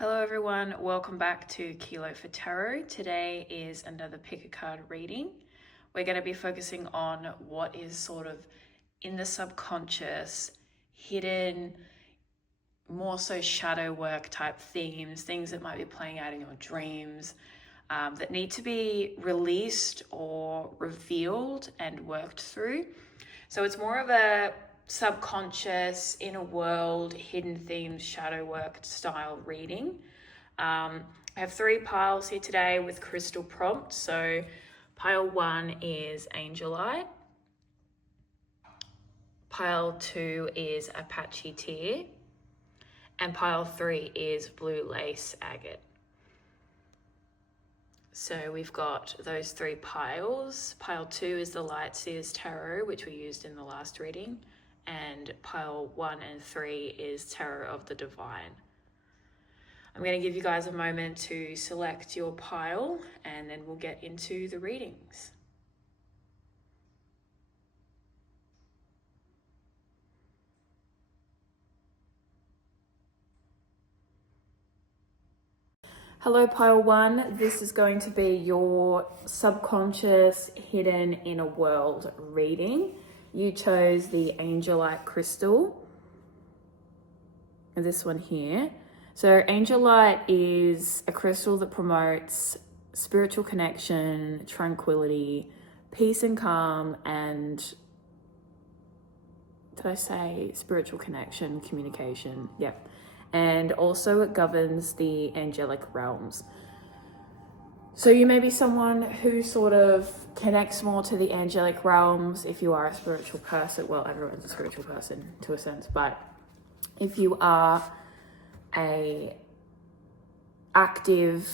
Hello everyone, welcome back to Kilo for Tarot. Today is another pick a card reading. We're going to be focusing on what is sort of in the subconscious, hidden, more so shadow work type themes, things that might be playing out in your dreams, that need to be released or revealed and worked through. So it's more of a subconscious, inner world, hidden themes, shadow work style reading. I have 3 piles here today with crystal prompts. So pile 1 is Angelite. Pile 2 is Apache Tear. And pile 3 is Blue Lace Agate. So we've got those 3 piles. Pile 2 is the Light Seers Tarot, which we used in the last reading. And pile 1 and 3 is Tarot of the Divine. I'm going to give you guys a moment to select your pile and then we'll get into the readings. Hello pile 1, this is going to be your subconscious hidden inner world reading. You chose the Angelite crystal, and this one here. So Angelite is a crystal that promotes spiritual connection, tranquility, peace and calm, and did I say spiritual connection, communication? Yep. And also it governs the angelic realms. So you may be someone who sort of connects more to the angelic realms if you are a spiritual person. Well, everyone's a spiritual person to a sense, but if you are a active,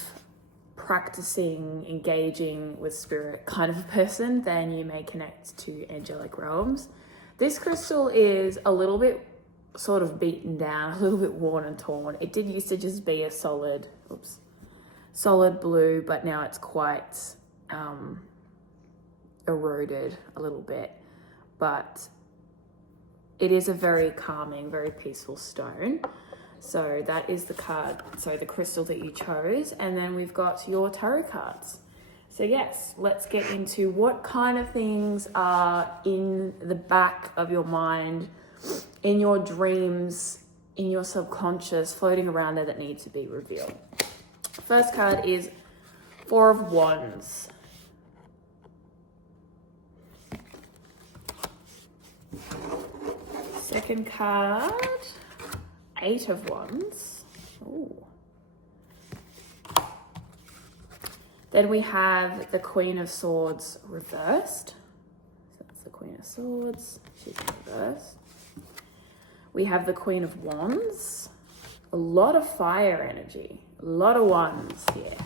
practicing, engaging with spirit kind of a person, then you may connect to angelic realms. This crystal is a little bit sort of beaten down, a little bit worn and torn. It did used to just be a solid blue, but now it's quite eroded a little bit. But it is a very calming, very peaceful stone. So that is the crystal that you chose. And then we've got your tarot cards. So yes, let's get into what kind of things are in the back of your mind, in your dreams, in your subconscious, floating around there that need to be revealed. First card is 4 of Wands. Second card, 8 of Wands. Ooh. Then we have the Queen of Swords reversed. So that's the Queen of Swords. She's reversed. We have the Queen of Wands. A lot of fire energy. A lot of wands here.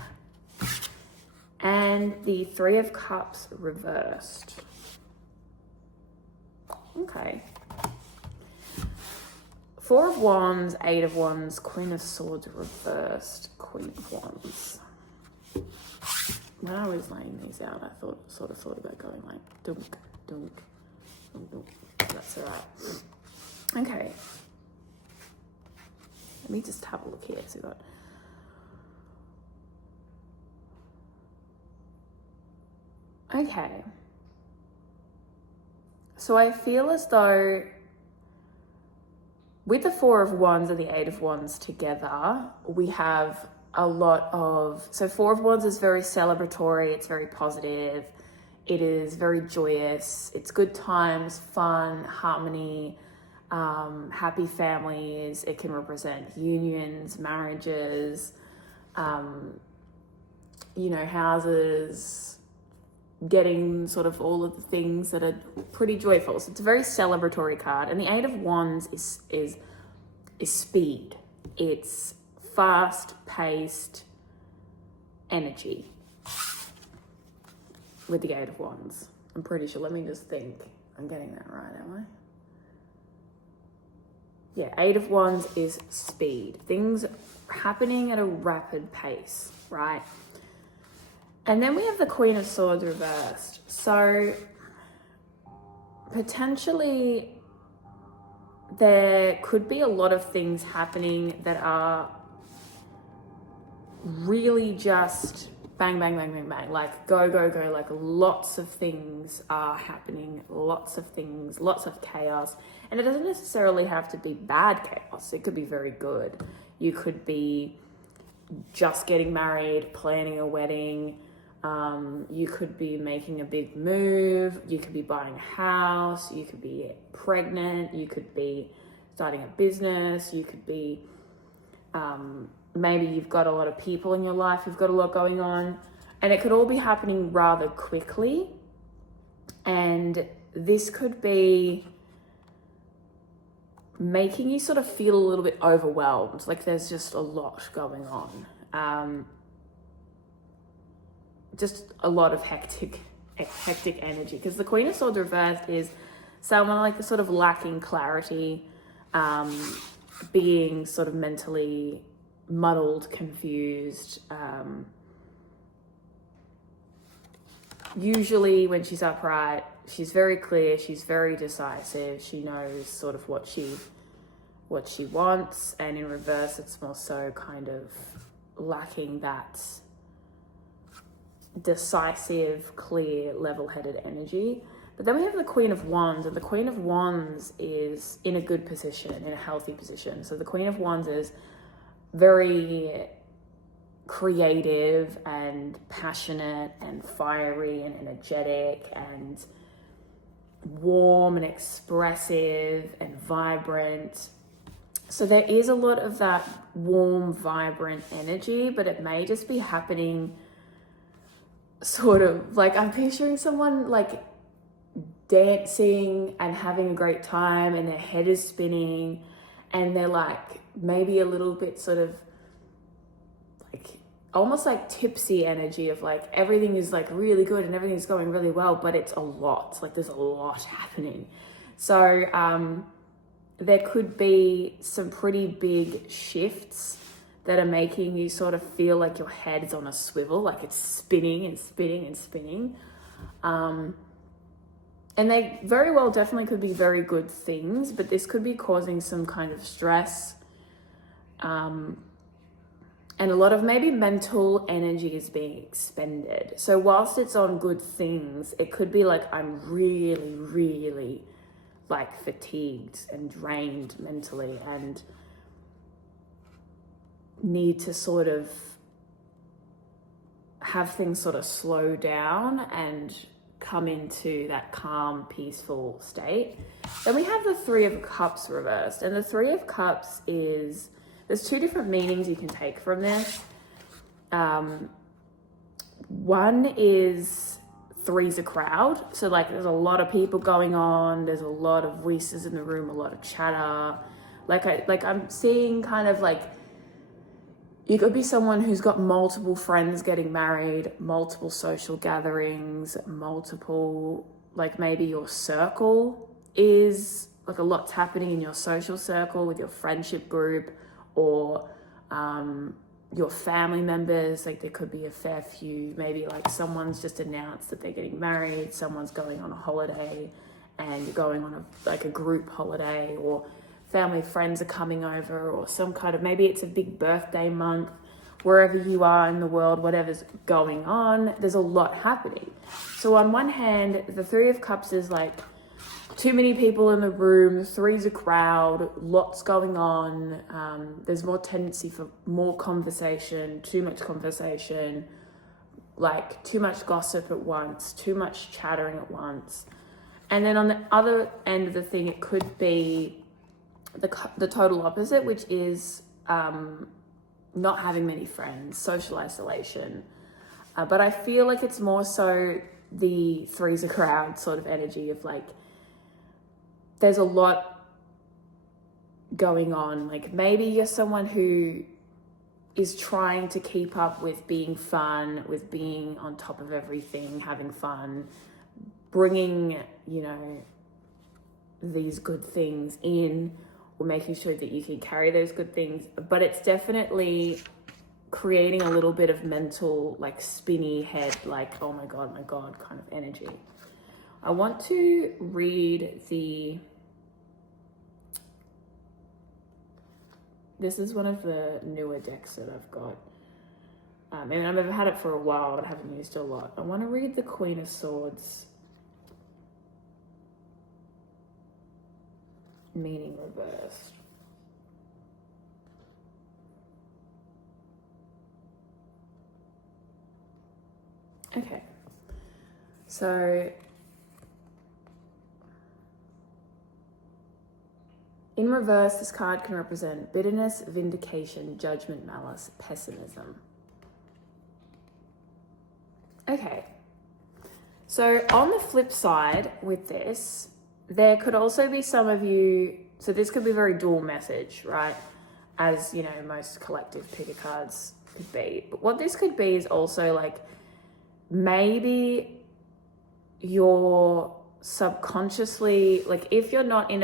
And the 3 of Cups reversed. Okay. 4 of Wands, 8 of Wands, Queen of Swords reversed, Queen of Wands. When I was laying these out, I thought about going like dunk, dunk, dunk, dunk. That's all right. Okay. Let me just have a look here. So we got okay. So I feel as though with the 4 of Wands and the 8 of Wands together, we have a lot of, so 4 of Wands is very celebratory, it's very positive, it is very joyous, it's good times, fun, harmony, happy families. It can represent unions, marriages, houses, getting sort of all of the things that are pretty joyful. So it's a very celebratory card. And the 8 of Wands is speed. It's fast-paced energy with the 8 of Wands. I'm pretty sure. Let me just think. I'm getting that right, am I? Yeah, 8 of Wands is speed. Things happening at a rapid pace, right? And then we have the Queen of Swords reversed. So potentially there could be a lot of things happening that are really just bang, bang, bang, bang, bang, like go, like lots of things are happening, lots of things, lots of chaos. And it doesn't necessarily have to be bad chaos. It could be very good. You could be just getting married, planning a wedding. You could be making a big move. You could be buying a house. You could be pregnant. You could be starting a business. You could be, maybe you've got a lot of people in your life. You've got a lot going on, and it could all be happening rather quickly. And this could be making you sort of feel a little bit overwhelmed. Like there's just a lot going on. Just a lot of hectic energy, because the Queen of Swords reversed is someone like sort of lacking clarity, being sort of mentally muddled, confused. Usually when she's upright, she's very clear, she's very decisive, she knows sort of what she wants, and in reverse it's more so kind of lacking that decisive, clear, level-headed energy. But then we have the Queen of Wands, and the Queen of Wands is in a good position, in a healthy position. So the Queen of Wands is very creative and passionate and fiery and energetic and warm and expressive and vibrant. So there is a lot of that warm, vibrant energy, but it may just be happening sort of like, I'm picturing someone like dancing and having a great time, and their head is spinning, and they're like maybe a little bit sort of like almost like tipsy energy of like everything is like really good and everything's going really well, but it's a lot, like there's a lot happening. So there could be some pretty big shifts that are making you sort of feel like your head is on a swivel, like it's spinning and spinning and spinning. And they very well definitely could be very good things, but this could be causing some kind of stress. And a lot of maybe mental energy is being expended. So whilst it's on good things, it could be like, I'm really, really like fatigued and drained mentally and need to sort of have things sort of slow down and come into that calm, peaceful state. Then we have the Three of Cups reversed, and the Three of Cups is, there's two different meanings you can take from this. One is three's a crowd, so like there's a lot of people going on, there's a lot of voices in the room, a lot of chatter. I'm seeing kind of like, you could be someone who's got multiple friends getting married, multiple social gatherings, multiple, like maybe your circle is like a lot's happening in your social circle with your friendship group, or your family members. Like there could be a fair few, maybe like someone's just announced that they're getting married, someone's going on a holiday and you're going on a group holiday, or family friends are coming over, or some kind of, maybe it's a big birthday month, wherever you are in the world, whatever's going on, there's a lot happening. So on one hand, the Three of Cups is like too many people in the room, three's a crowd, lots going on. There's more tendency for more conversation, too much conversation, like too much gossip at once, too much chattering at once. And then on the other end of the thing, it could be the total opposite, which is not having many friends, social isolation. But I feel like it's more so the three's a crowd sort of energy of like, there's a lot going on. Like maybe you're someone who is trying to keep up with being fun, with being on top of everything, having fun, bringing, you know, these good things in, or making sure that you can carry those good things. But it's definitely creating a little bit of mental, like spinny head, like, oh my God, kind of energy. I want to read this is one of the newer decks that I've got. And I've had it for a while, but I haven't used it a lot. I want to read the Queen of Swords meaning reversed. Okay, so in reverse, this card can represent bitterness, vindication, judgment, malice, pessimism. Okay, so on the flip side with this, there could also be some of you, so this could be a very dual message, right? As, you know, most collective picker cards could be. But what this could be is also like, maybe you're subconsciously, like if you're not in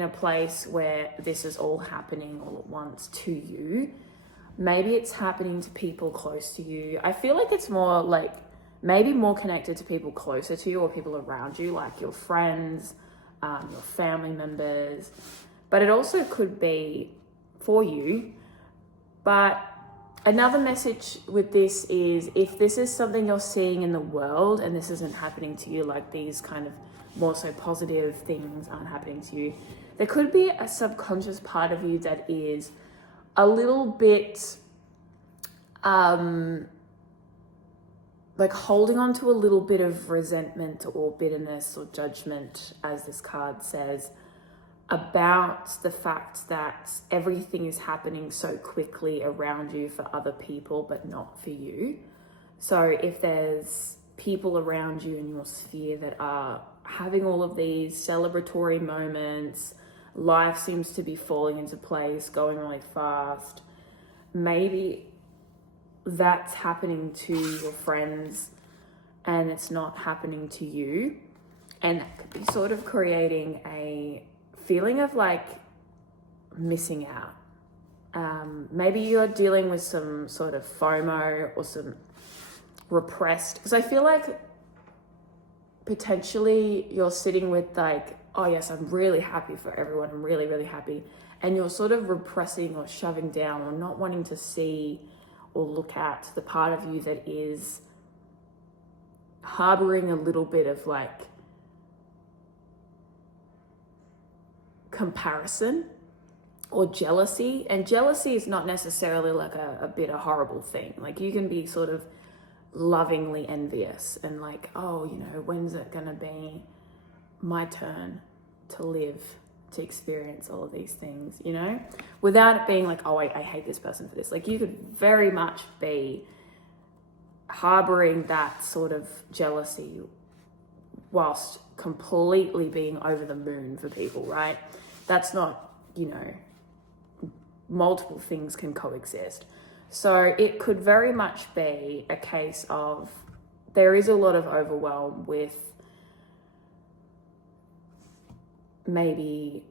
a place where this is all happening all at once to you, maybe it's happening to people close to you. I feel like it's more like maybe more connected to people closer to you or people around you, like your friends, your family members, but it also could be for you. But another message with this is, if this is something you're seeing in the world and this isn't happening to you, like these kind of more so positive things aren't happening to you, there could be a subconscious part of you that is a little bit like holding on to a little bit of resentment or bitterness or judgment, as this card says, about the fact that everything is happening so quickly around you for other people, but not for you. So if there's people around you in your sphere that are having all of these celebratory moments, life seems to be falling into place, going really fast, maybe that's happening to your friends and it's not happening to you. And that could be sort of creating a feeling of like missing out. Maybe you're dealing with some sort of FOMO or some repressed, because I feel like potentially you're sitting with like, oh yes, I'm really happy for everyone, I'm really, really happy. And you're sort of repressing or shoving down or not wanting to see or look at the part of you that is harboring a little bit of like comparison or jealousy. And jealousy is not necessarily like a bitter, horrible thing. Like you can be sort of lovingly envious and like, oh, you know, when's it gonna be my turn to live, to experience all of these things, you know, without it being like, oh, I hate this person for this. Like you could very much be harboring that sort of jealousy whilst completely being over the moon for people, right? That's not, you know, multiple things can coexist. So it could very much be a case of there is a lot of overwhelm with maybe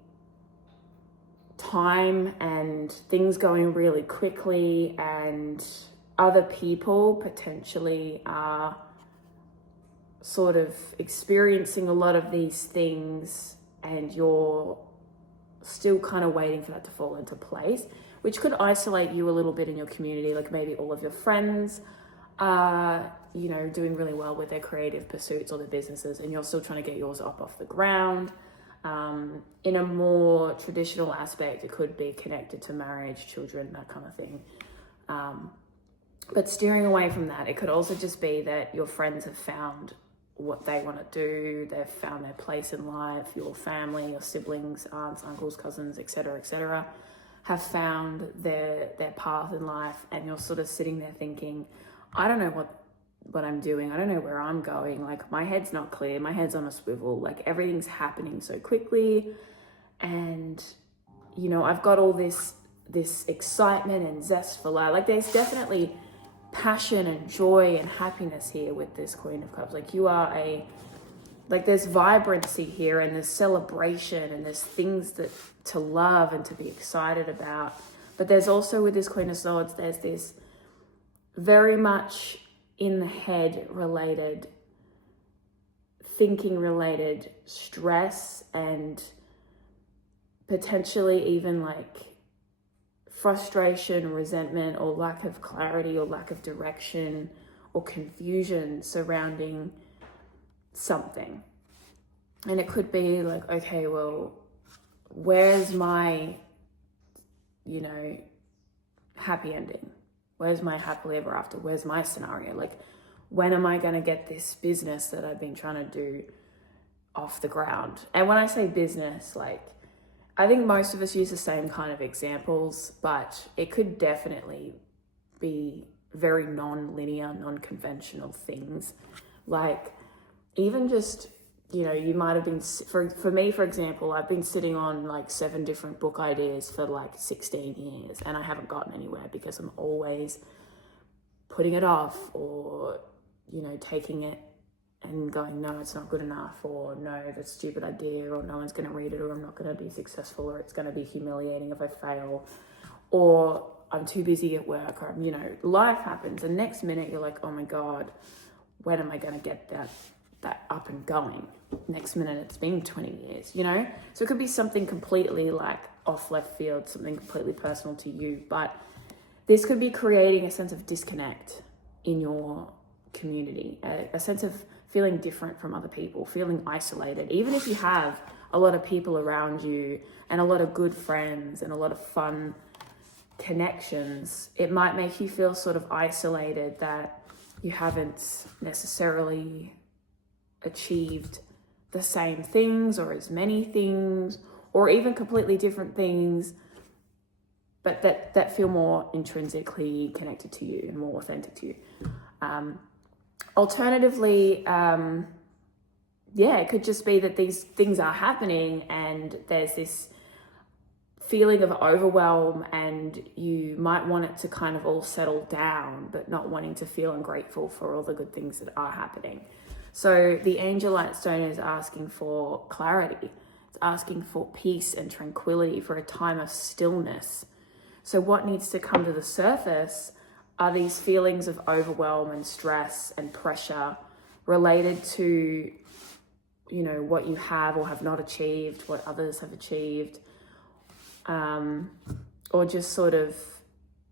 time and things going really quickly, and other people potentially are sort of experiencing a lot of these things and you're still kind of waiting for that to fall into place, which could isolate you a little bit in your community. Like maybe all of your friends are, you know, doing really well with their creative pursuits or their businesses, and you're still trying to get yours up off the ground. In a more traditional aspect, it could be connected to marriage, children, that kind of thing. But steering away from that, it could also just be that your friends have found what they want to do, they've found their place in life, your family, your siblings, aunts, uncles, cousins, etc., have found their path in life, and you're sort of sitting there thinking, I don't know what I'm doing, I don't know where I'm going, like my head's not clear, my head's on a swivel, like everything's happening so quickly, and you know, I've got all this excitement and zest for life. Like there's definitely passion and joy and happiness here with this Queen of Cups. Like you are like there's vibrancy here, and there's celebration, and there's things that to love and to be excited about. But there's also, with this Queen of Swords, there's this very much in the head related, thinking related stress, and potentially even like frustration, resentment, or lack of clarity or lack of direction or confusion surrounding something. And it could be like, okay, well, where's my, happy ending? Where's my happily ever after? Where's my scenario? Like, when am I going to get this business that I've been trying to do off the ground? And when I say business, like, I think most of us use the same kind of examples, but it could definitely be very non-linear, non-conventional things. Like, even just, you might have been, for me, for example, I've been sitting on like 7 different book ideas for like 16 years and I haven't gotten anywhere because I'm always putting it off or, taking it and going, no, it's not good enough, or no, that's a stupid idea, or no one's going to read it, or I'm not going to be successful, or it's going to be humiliating if I fail, or I'm too busy at work, or, life happens. And next minute you're like, oh my God, when am I going to get that up and going? Next minute it's been 20 years, So it could be something completely like off left field, something completely personal to you, but this could be creating a sense of disconnect in your community, a sense of feeling different from other people, feeling isolated. Even if you have a lot of people around you and a lot of good friends and a lot of fun connections, it might make you feel sort of isolated, that you haven't necessarily achieved the same things or as many things, or even completely different things, but that feel more intrinsically connected to you and more authentic to you. Alternatively, it could just be that these things are happening and there's this feeling of overwhelm, and you might want it to kind of all settle down, but not wanting to feel ungrateful for all the good things that are happening. So the Angelite stone is asking for clarity. It's asking for peace and tranquility, for a time of stillness. So what needs to come to the surface are these feelings of overwhelm and stress and pressure related to, what you have or have not achieved, what others have achieved, or just sort of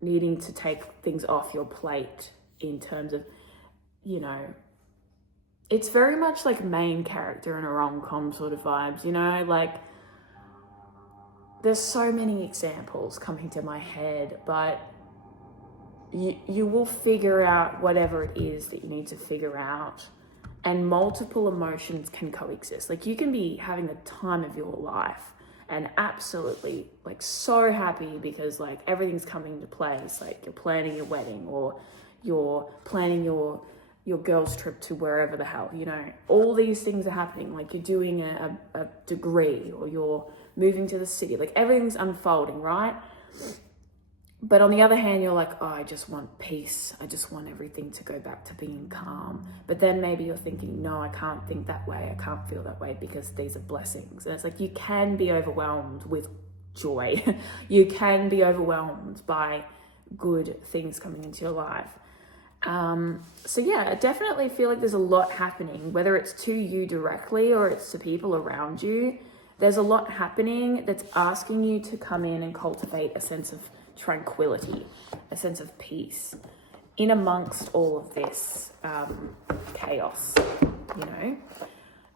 needing to take things off your plate in terms of, it's very much like main character in a rom-com sort of vibes, like there's so many examples coming to my head, but you will figure out whatever it is that you need to figure out, and multiple emotions can coexist. Like, you can be having the time of your life and absolutely like so happy because like everything's coming into place, like you're planning your wedding, or you're planning your girls' trip to wherever the hell, all these things are happening. Like, you're doing a degree, or you're moving to the city, like everything's unfolding, right? But on the other hand, you're like, oh, I just want peace. I just want everything to go back to being calm. But then maybe you're thinking, no, I can't think that way. I can't feel that way because these are blessings. And it's like, you can be overwhelmed with joy. You can be overwhelmed by good things coming into your life. I definitely feel like there's a lot happening, whether it's to you directly or it's to people around you. There's a lot happening that's asking you to come in and cultivate a sense of tranquility, a sense of peace in amongst all of this chaos,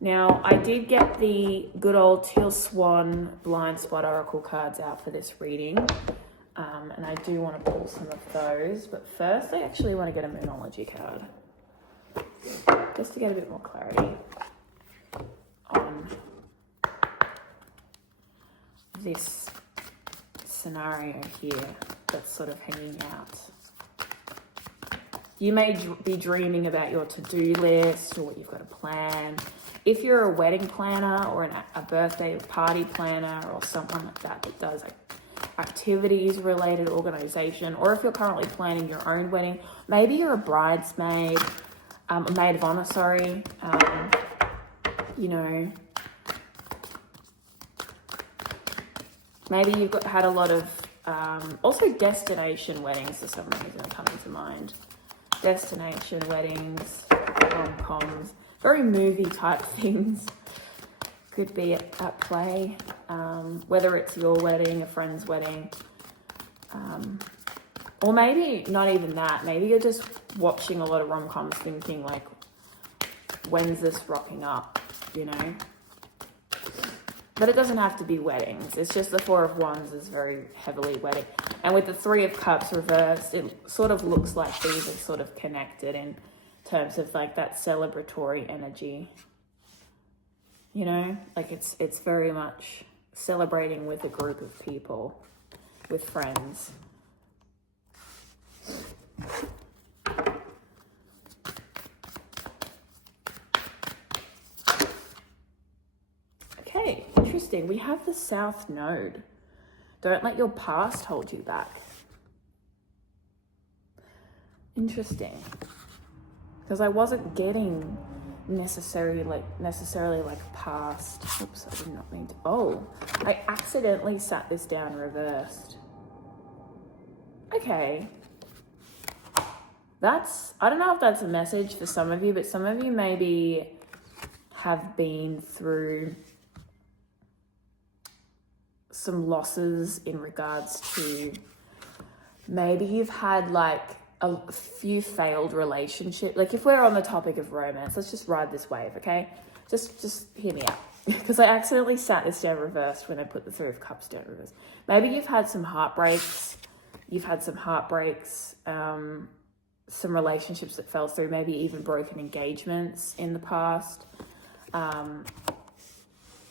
Now, I did get the good old Teal Swan blind spot oracle cards out for this reading, and I do want to pull some of those, but first I actually want to get a Moonology card just to get a bit more clarity on this scenario here that's sort of hanging out. You may be dreaming about your to-do list or what you've got to plan. If you're a wedding planner or a birthday party planner or someone like that does activities related organization, or if you're currently planning your own wedding, maybe you're a bridesmaid, a maid of honor, maybe you've had a lot of, also destination weddings are some reason coming to mind. Destination weddings, rom-coms, very movie type things could be at play, whether it's your wedding, a friend's wedding. Or maybe not even that. Maybe you're just watching a lot of rom-coms thinking like, when's this rocking up, you know? But it doesn't have to be weddings. It's just the Four of Wands is very heavily wedding. And with the Three of Cups reversed, it sort of looks like these are sort of connected in terms of like that celebratory energy. You know, like it's very much celebrating with a group of people, with friends. Okay, interesting. We have the South Node. Don't let your past hold you back. Interesting. Because I wasn't getting necessarily like past. Oops, I did not mean to. Oh, I accidentally sat this down reversed. Okay. I don't know if that's a message for some of you, but some of you maybe have been through some losses in regards to, maybe you've had like a few failed relationships. Like if we're on the topic of romance, let's just ride this wave, okay? Just hear me out. Because I accidentally sat this down reversed when I put the Three of Cups down reversed. Maybe you've had some heartbreaks. Some relationships that fell through, maybe even broken engagements in the past.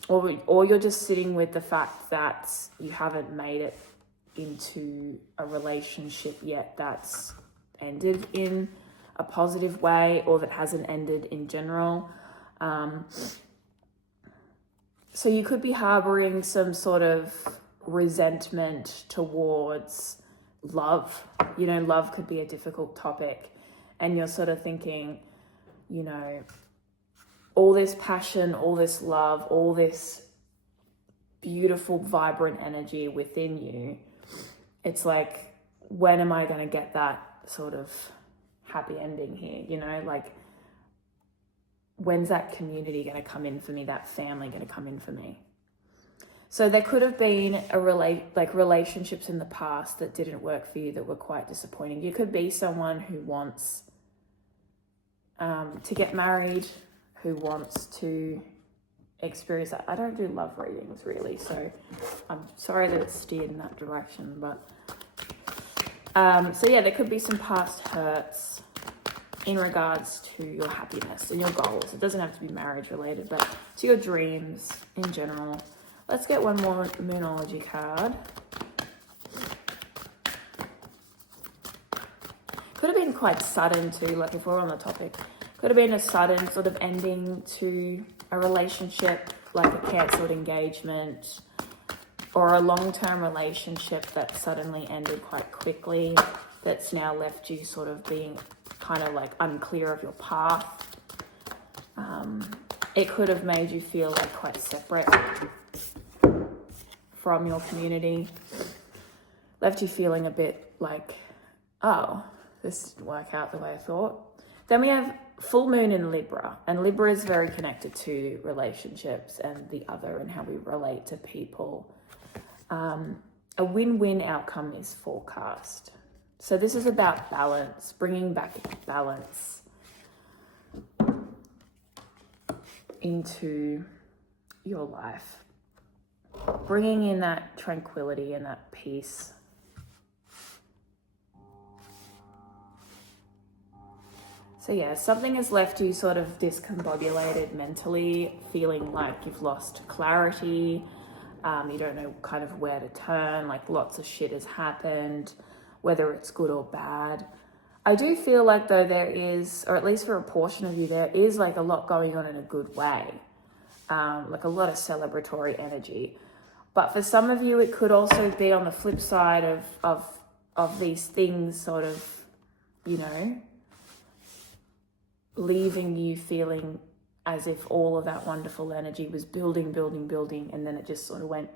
Or you're just sitting with the fact that you haven't made it into a relationship yet that's ended in a positive way, or that hasn't ended in general. So you could be harboring some sort of resentment towards love. You know, love could be a difficult topic, and you're sort of thinking, you know, all this passion, all this love, all this beautiful, vibrant energy within you. It's like, when am I going to get that sort of happy ending here? You know, like, when's that community going to come in for me? That family going to come in for me? So there could have been relationships in the past that didn't work for you that were quite disappointing. You could be someone who wants to get married, who wants to experience that. I don't do love readings really, so I'm sorry that it's steered in that direction. But so yeah, there could be some past hurts in regards to your happiness and your goals. It doesn't have to be marriage related, but to your dreams in general. Let's get one more Moonology card. Could have been quite sudden too, like if we're on the topic. Could have been a sudden sort of ending to a relationship, like a cancelled engagement, or a long-term relationship that suddenly ended quite quickly, that's now left you sort of being kind of like unclear of your path. It could have made you feel like quite separate from your community, left you feeling a bit like, oh, this didn't work out the way I thought. Then we have full moon in Libra, and Libra is very connected to relationships and the other and how we relate to people. A win-win outcome is forecast. So this is about balance, bringing back balance into your life, bringing in that tranquility and that peace. So yeah, something has left you sort of discombobulated mentally, feeling like you've lost clarity. You don't know kind of where to turn, like lots of shit has happened, whether it's good or bad. I do feel like though there is, or at least for a portion of you, there is like a lot going on in a good way, like a lot of celebratory energy. But for some of you, it could also be on the flip side of these things sort of, you know, leaving you feeling as if all of that wonderful energy was building, and then it just sort of went,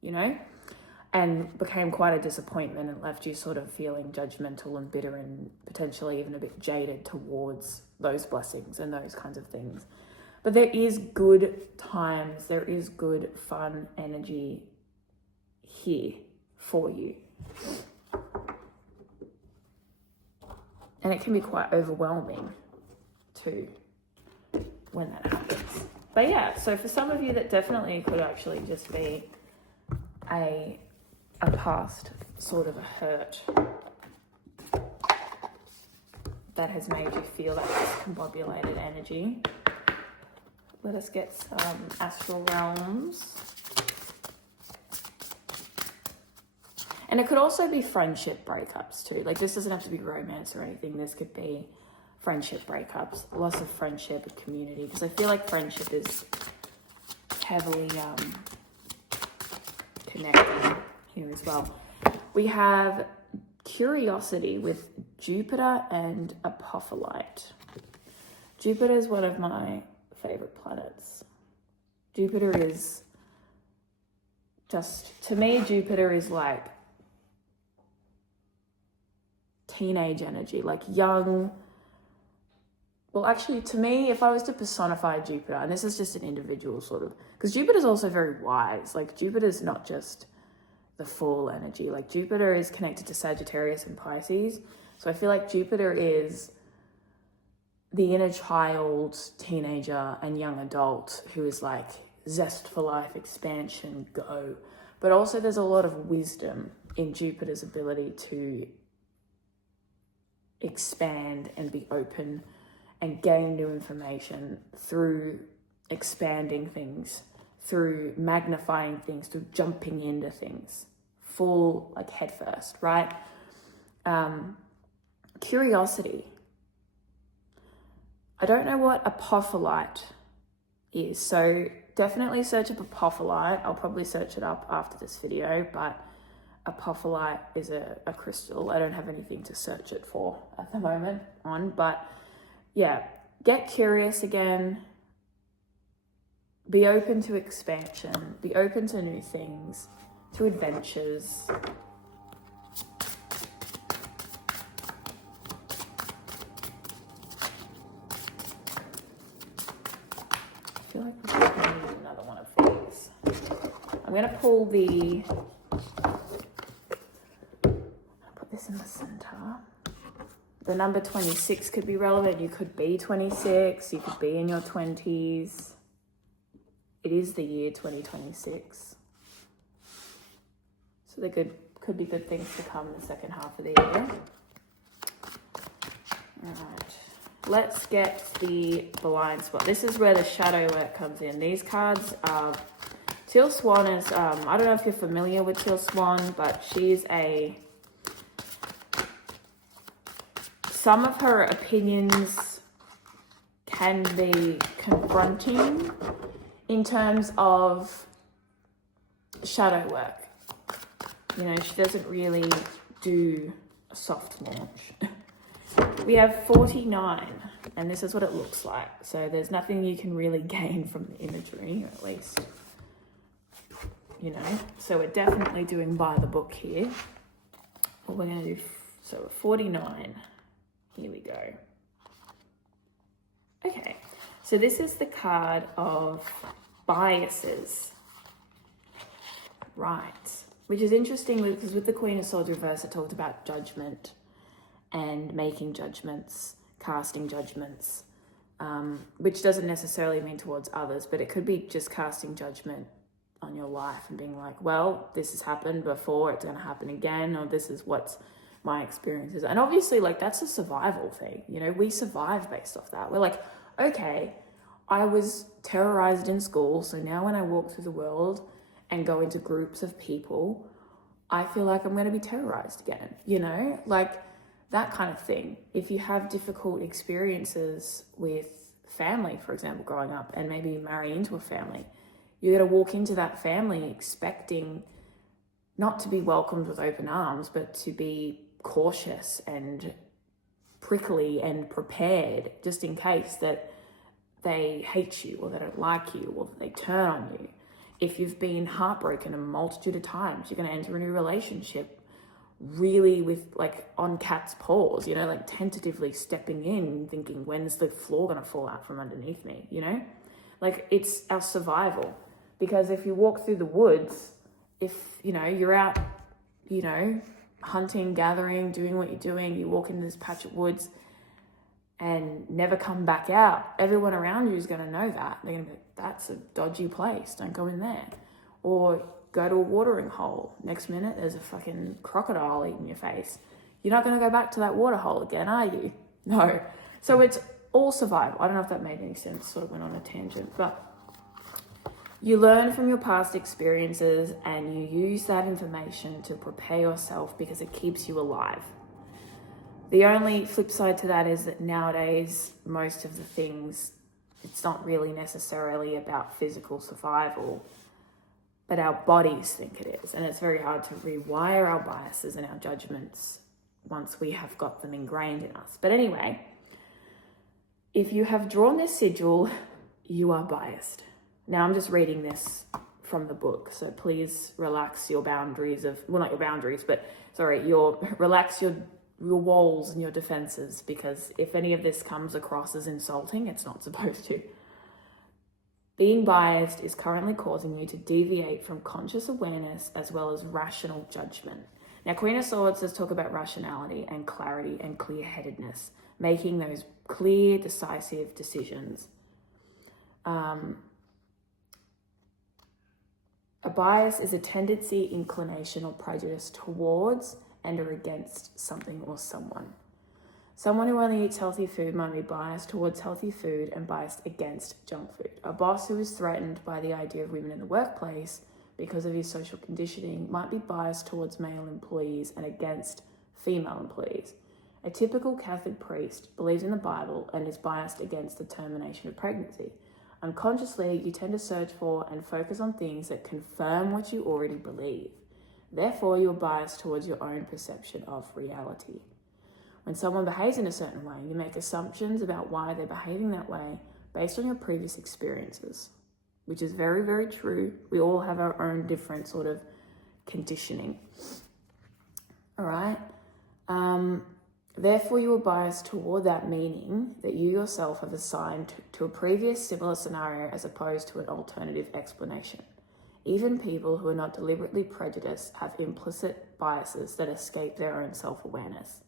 you know, and became quite a disappointment and left you sort of feeling judgmental and bitter and potentially even a bit jaded towards those blessings and those kinds of things. But there is good times, there is good fun energy here for you. And it can be quite overwhelming too when that happens. But yeah, so for some of you that definitely could actually just be a past sort of a hurt that has made you feel that discombobulated energy. Let us get some astral realms. And it could also be friendship breakups too. Like, this doesn't have to be romance or anything. This could be friendship breakups, loss of friendship and community, because I feel like friendship is heavily connected here as well. We have curiosity with Jupiter and Apophyllite. Jupiter is one of my favorite planets. Jupiter is just, to me, Jupiter is like teenage energy, like young. Well, actually, to me, if I was to personify Jupiter, and this is just an individual sort of, because Jupiter's also very wise. Like, Jupiter's not just the full energy. Like, Jupiter is connected to Sagittarius and Pisces. So I feel like Jupiter is the inner child, teenager, and young adult who is like zest for life, expansion, go. But also there's a lot of wisdom in Jupiter's ability to expand and be open and gain new information through expanding things, through magnifying things, through jumping into things, full, like, head first, right? Curiosity. I don't know what apophyllite is, so definitely search up apophyllite. I'll probably search it up after this video, but apophyllite is a crystal. I don't have anything to search it for at the moment on, but yeah, get curious again. Be open to expansion. Be open to new things, to adventures. I feel like we should use another one of these. I'm going to pull the... I'll put this in the center. The number 26 could be relevant. You could be 26. You could be in your 20s. It is the year 2026. So there could be good things to come in the second half of the year. All right. Let's get the blind spot. This is where the shadow work comes in. These cards are... Teal Swan is... I don't know if you're familiar with Teal Swan, but she's a... Some of her opinions can be confronting in terms of shadow work. You know, she doesn't really do a soft launch. We have 49, and this is what it looks like. So there's nothing you can really gain from the imagery, or at least, you know. So we're definitely doing by the book here. What we're going to do, so 49. Here we go. Okay, so this is the card of biases. Right, which is interesting because with the Queen of Swords reverse, it talked about judgment and making judgments, casting judgments, which doesn't necessarily mean towards others, but it could be just casting judgment on your life and being like, well, this has happened before, it's going to happen again, or this is what's my experiences. And obviously, like, that's a survival thing. You know, we survive based off that. We're like, okay, I was terrorized in school, so now when I walk through the world and go into groups of people, I feel like I'm going to be terrorized again, you know, like that kind of thing. If you have difficult experiences with family, for example, growing up, and maybe you marry into a family, you're going to walk into that family expecting not to be welcomed with open arms, but to be cautious and prickly and prepared just in case that they hate you or they don't like you or that they turn on you. If you've been heartbroken a multitude of times, you're going to enter a new relationship really with, like, on cat's paws, you know, like tentatively stepping in thinking, when's the floor going to fall out from underneath me, you know? Like, it's our survival. Because if you walk through the woods, if, you know, you're out hunting, gathering, doing what you're doing, you walk into this patch of woods and never come back out, everyone around you is going to know that. They're going to be like, that's a dodgy place, don't go in there. Or go to a watering hole. Next minute, there's a fucking crocodile eating your face. You're not going to go back to that water hole again, are you? No. So it's all survival. I don't know if that made any sense, sort of went on a tangent, but you learn from your past experiences and you use that information to prepare yourself because it keeps you alive. The only flip side to that is that nowadays, most of the things, it's not really necessarily about physical survival, but our bodies think it is. And it's very hard to rewire our biases and our judgments once we have got them ingrained in us. But anyway, if you have drawn this sigil, you are biased. Now I'm just reading this from the book, so please relax your boundaries of, well, not your boundaries, but relax your walls and your defenses, because if any of this comes across as insulting, it's not supposed to. Being biased is currently causing you to deviate from conscious awareness as well as rational judgment. Now, Queen of Swords does talk about rationality and clarity and clear-headedness, making those clear, decisive decisions. A bias is a tendency, inclination, or prejudice towards and or against something or someone. Someone who only eats healthy food might be biased towards healthy food and biased against junk food. A boss who is threatened by the idea of women in the workplace because of his social conditioning might be biased towards male employees and against female employees. A typical Catholic priest believes in the Bible and is biased against the termination of pregnancy. Unconsciously, you tend to search for and focus on things that confirm what you already believe. Therefore, you're biased towards your own perception of reality. When someone behaves in a certain way, you make assumptions about why they're behaving that way based on your previous experiences, which is very, very true. We all have our own different sort of conditioning. All right? Therefore, you are biased toward that meaning that you yourself have assigned to a previous similar scenario as opposed to an alternative explanation. Even people who are not deliberately prejudiced have implicit biases that escape their own self-awareness.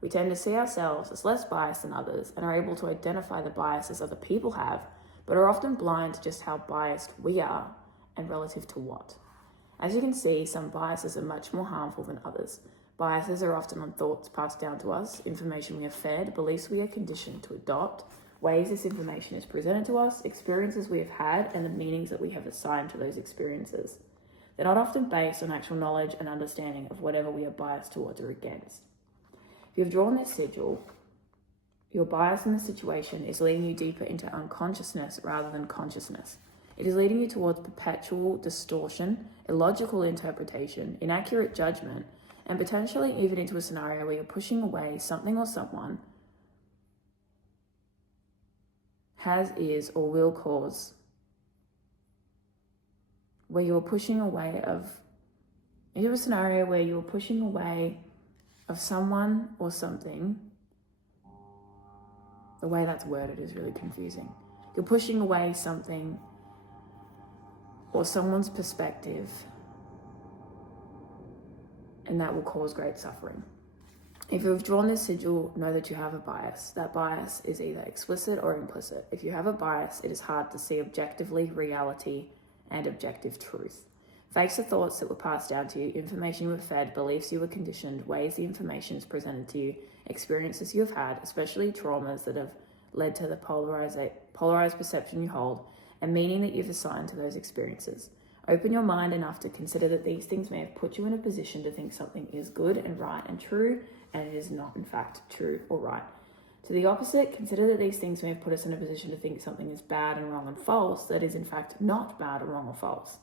We tend to see ourselves as less biased than others and are able to identify the biases other people have, but are often blind to just how biased we are and relative to what. As you can see, some biases are much more harmful than others. Biases are often on thoughts passed down to us, information we are fed, beliefs we are conditioned to adopt, ways this information is presented to us, experiences we have had, and the meanings that we have assigned to those experiences. They're not often based on actual knowledge and understanding of whatever we are biased towards or against. If you've drawn this sigil, your bias in the situation is leading you deeper into unconsciousness rather than consciousness. It is leading you towards perpetual distortion, illogical interpretation, inaccurate judgment, and potentially even into a scenario where you're pushing away something or someone has, is, or will cause, where you're pushing away into a scenario where you're pushing away of someone or something. The way that's worded is really confusing. You're pushing away something or someone's perspective, and that will cause great suffering. If you've drawn this sigil, know that you have a bias. That bias is either explicit or implicit. If you have a bias, it is hard to see objectively reality and objective truth. Fakes are thoughts that were passed down to you, information you were fed, beliefs you were conditioned, ways the information is presented to you, experiences you have had, especially traumas that have led to the polarized perception you hold, and meaning that you've assigned to those experiences. Open your mind enough to consider that these things may have put you in a position to think something is good and right and true, and it is not, in fact, true or right. To the opposite, consider that these things may have put us in a position to think something is bad and wrong and false, that is, in fact, not bad or wrong or false.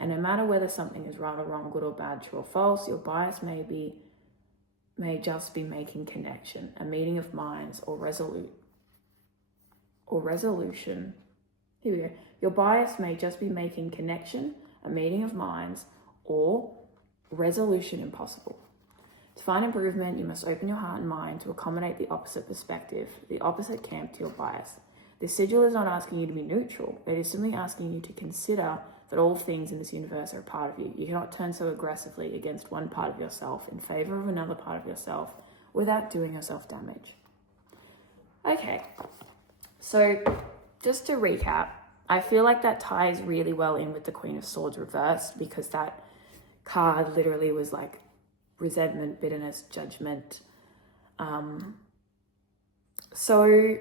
And no matter whether something is right or wrong, good or bad, true or false, your bias may just be making connection, a meeting of minds or resolution. Here we go. Your bias may just be making connection, a meeting of minds, or resolution impossible. To find improvement, you must open your heart and mind to accommodate the opposite perspective, the opposite camp to your bias. This sigil is not asking you to be neutral. It is simply asking you to consider that all things in this universe are a part of you. You cannot turn so aggressively against one part of yourself in favor of another part of yourself without doing yourself damage. Okay, so just to recap, I feel like that ties really well in with the Queen of Swords reversed, because that card literally was like resentment, bitterness, judgment. So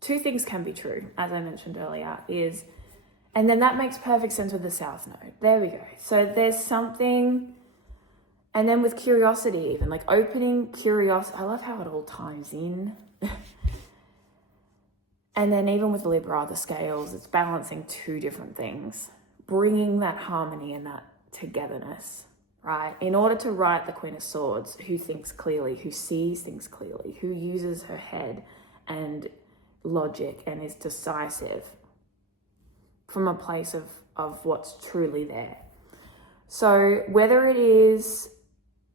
two things can be true, as I mentioned earlier, and then that makes perfect sense with the South Node. There we go. So there's something, and then with curiosity, even like opening curiosity. I love how it all ties in. And then even with Libra, the scales, it's balancing two different things, bringing that harmony and that togetherness, right? In order to write the Queen of Swords, who thinks clearly, who sees things clearly, who uses her head and logic and is decisive from a place of what's truly there. So whether it is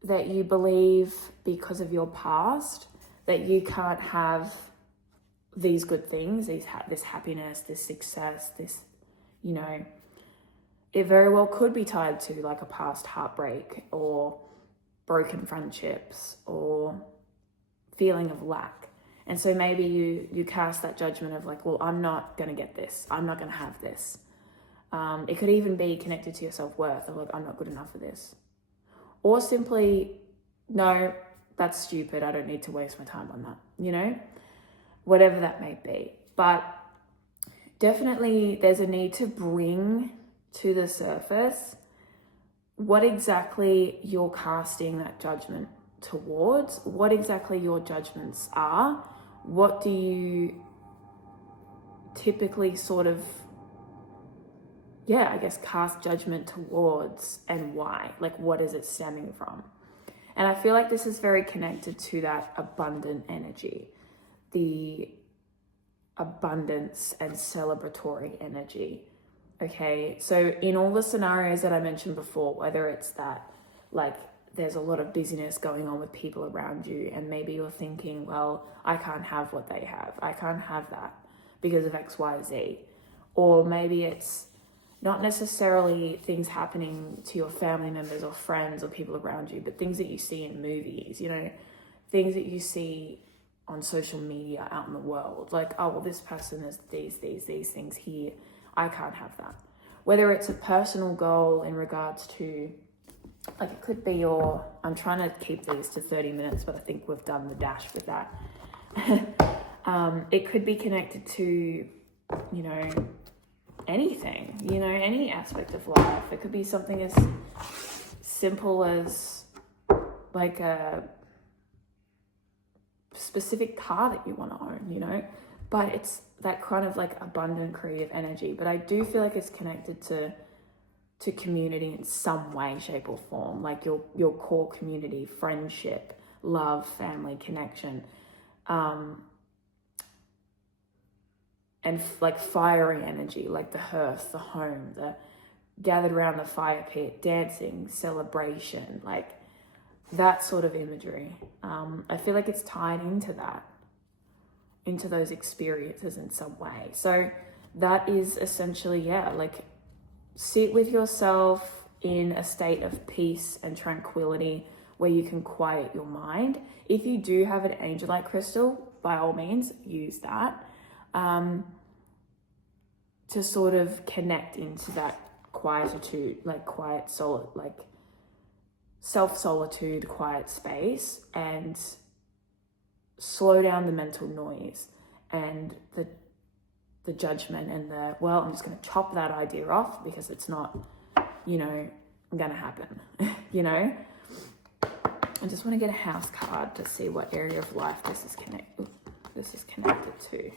that you believe because of your past that you can't have these good things, this happiness, this success, this, you know, it very well could be tied to like a past heartbreak or broken friendships or feeling of lack. And so maybe you cast that judgment of like, well, I'm not going to get this. I'm not going to have this. It could even be connected to your self-worth of like, I'm not good enough for this. Or simply, no, that's stupid. I don't need to waste my time on that, you know, whatever that may be. But definitely there's a need to bring to the surface what exactly you're casting that judgment towards, what exactly your judgments are, what do you typically sort of, I guess, cast judgment towards, and why? Like, what is it stemming from? And I feel like this is very connected to that abundant energy, the abundance and celebratory energy. Okay, so in all the scenarios that I mentioned before, whether it's that, like, there's a lot of busyness going on with people around you, and maybe you're thinking, well, I can't have what they have. I can't have that because of X, Y, Z. Or maybe it's not necessarily things happening to your family members or friends or people around you, but things that you see in movies, you know, things that you see on social media out in the world. Like, oh, well, this person has these things here. I can't have that. Whether it's a personal goal in regards to, like, it could be I'm trying to keep these to 30 minutes, but I think we've done the dash with that. It could be connected to, you know, anything, you know, any aspect of life. It could be something as simple as like a specific car that you want to own, you know, but it's that kind of like abundant creative energy. But I do feel like it's connected to community in some way, shape or form, like your core community, friendship, love, family, connection, and like fiery energy, like the hearth, the home, the gathered around the fire pit, dancing, celebration, like that sort of imagery. I feel like it's tied into that, into those experiences in some way. So that is essentially, like, sit with yourself in a state of peace and tranquility where you can quiet your mind. If you do have an angelite crystal, by all means, use that. To sort of connect into that quietude, like quiet soul, like self-solitude, quiet space, and slow down the mental noise and the judgment and well, I'm just going to chop that idea off because it's not, you know, going to happen, you know. I just want to get a house card to see what area of life this is connected to.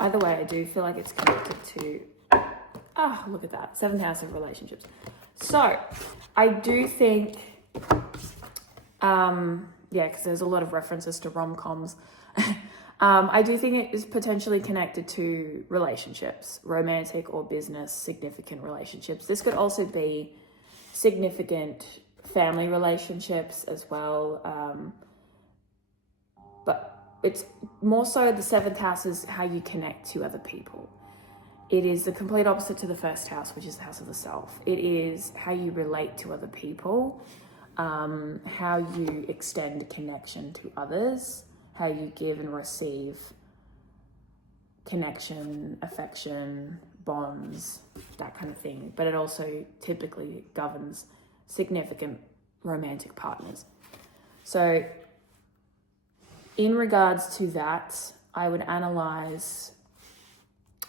Either way, I do feel like it's connected to, look at that, 7th house of relationships. So I do think, because there's a lot of references to rom-coms. I do think it is potentially connected to relationships, romantic or business, significant relationships. This could also be significant family relationships as well. but it's more so the 7th house is how you connect to other people. It is the complete opposite to the 1st house, which is the house of the self. It is how you relate to other people, how you extend connection to others, how you give and receive connection, affection, bonds, that kind of thing. But it also typically governs significant romantic partners. So in regards to that, I would analyze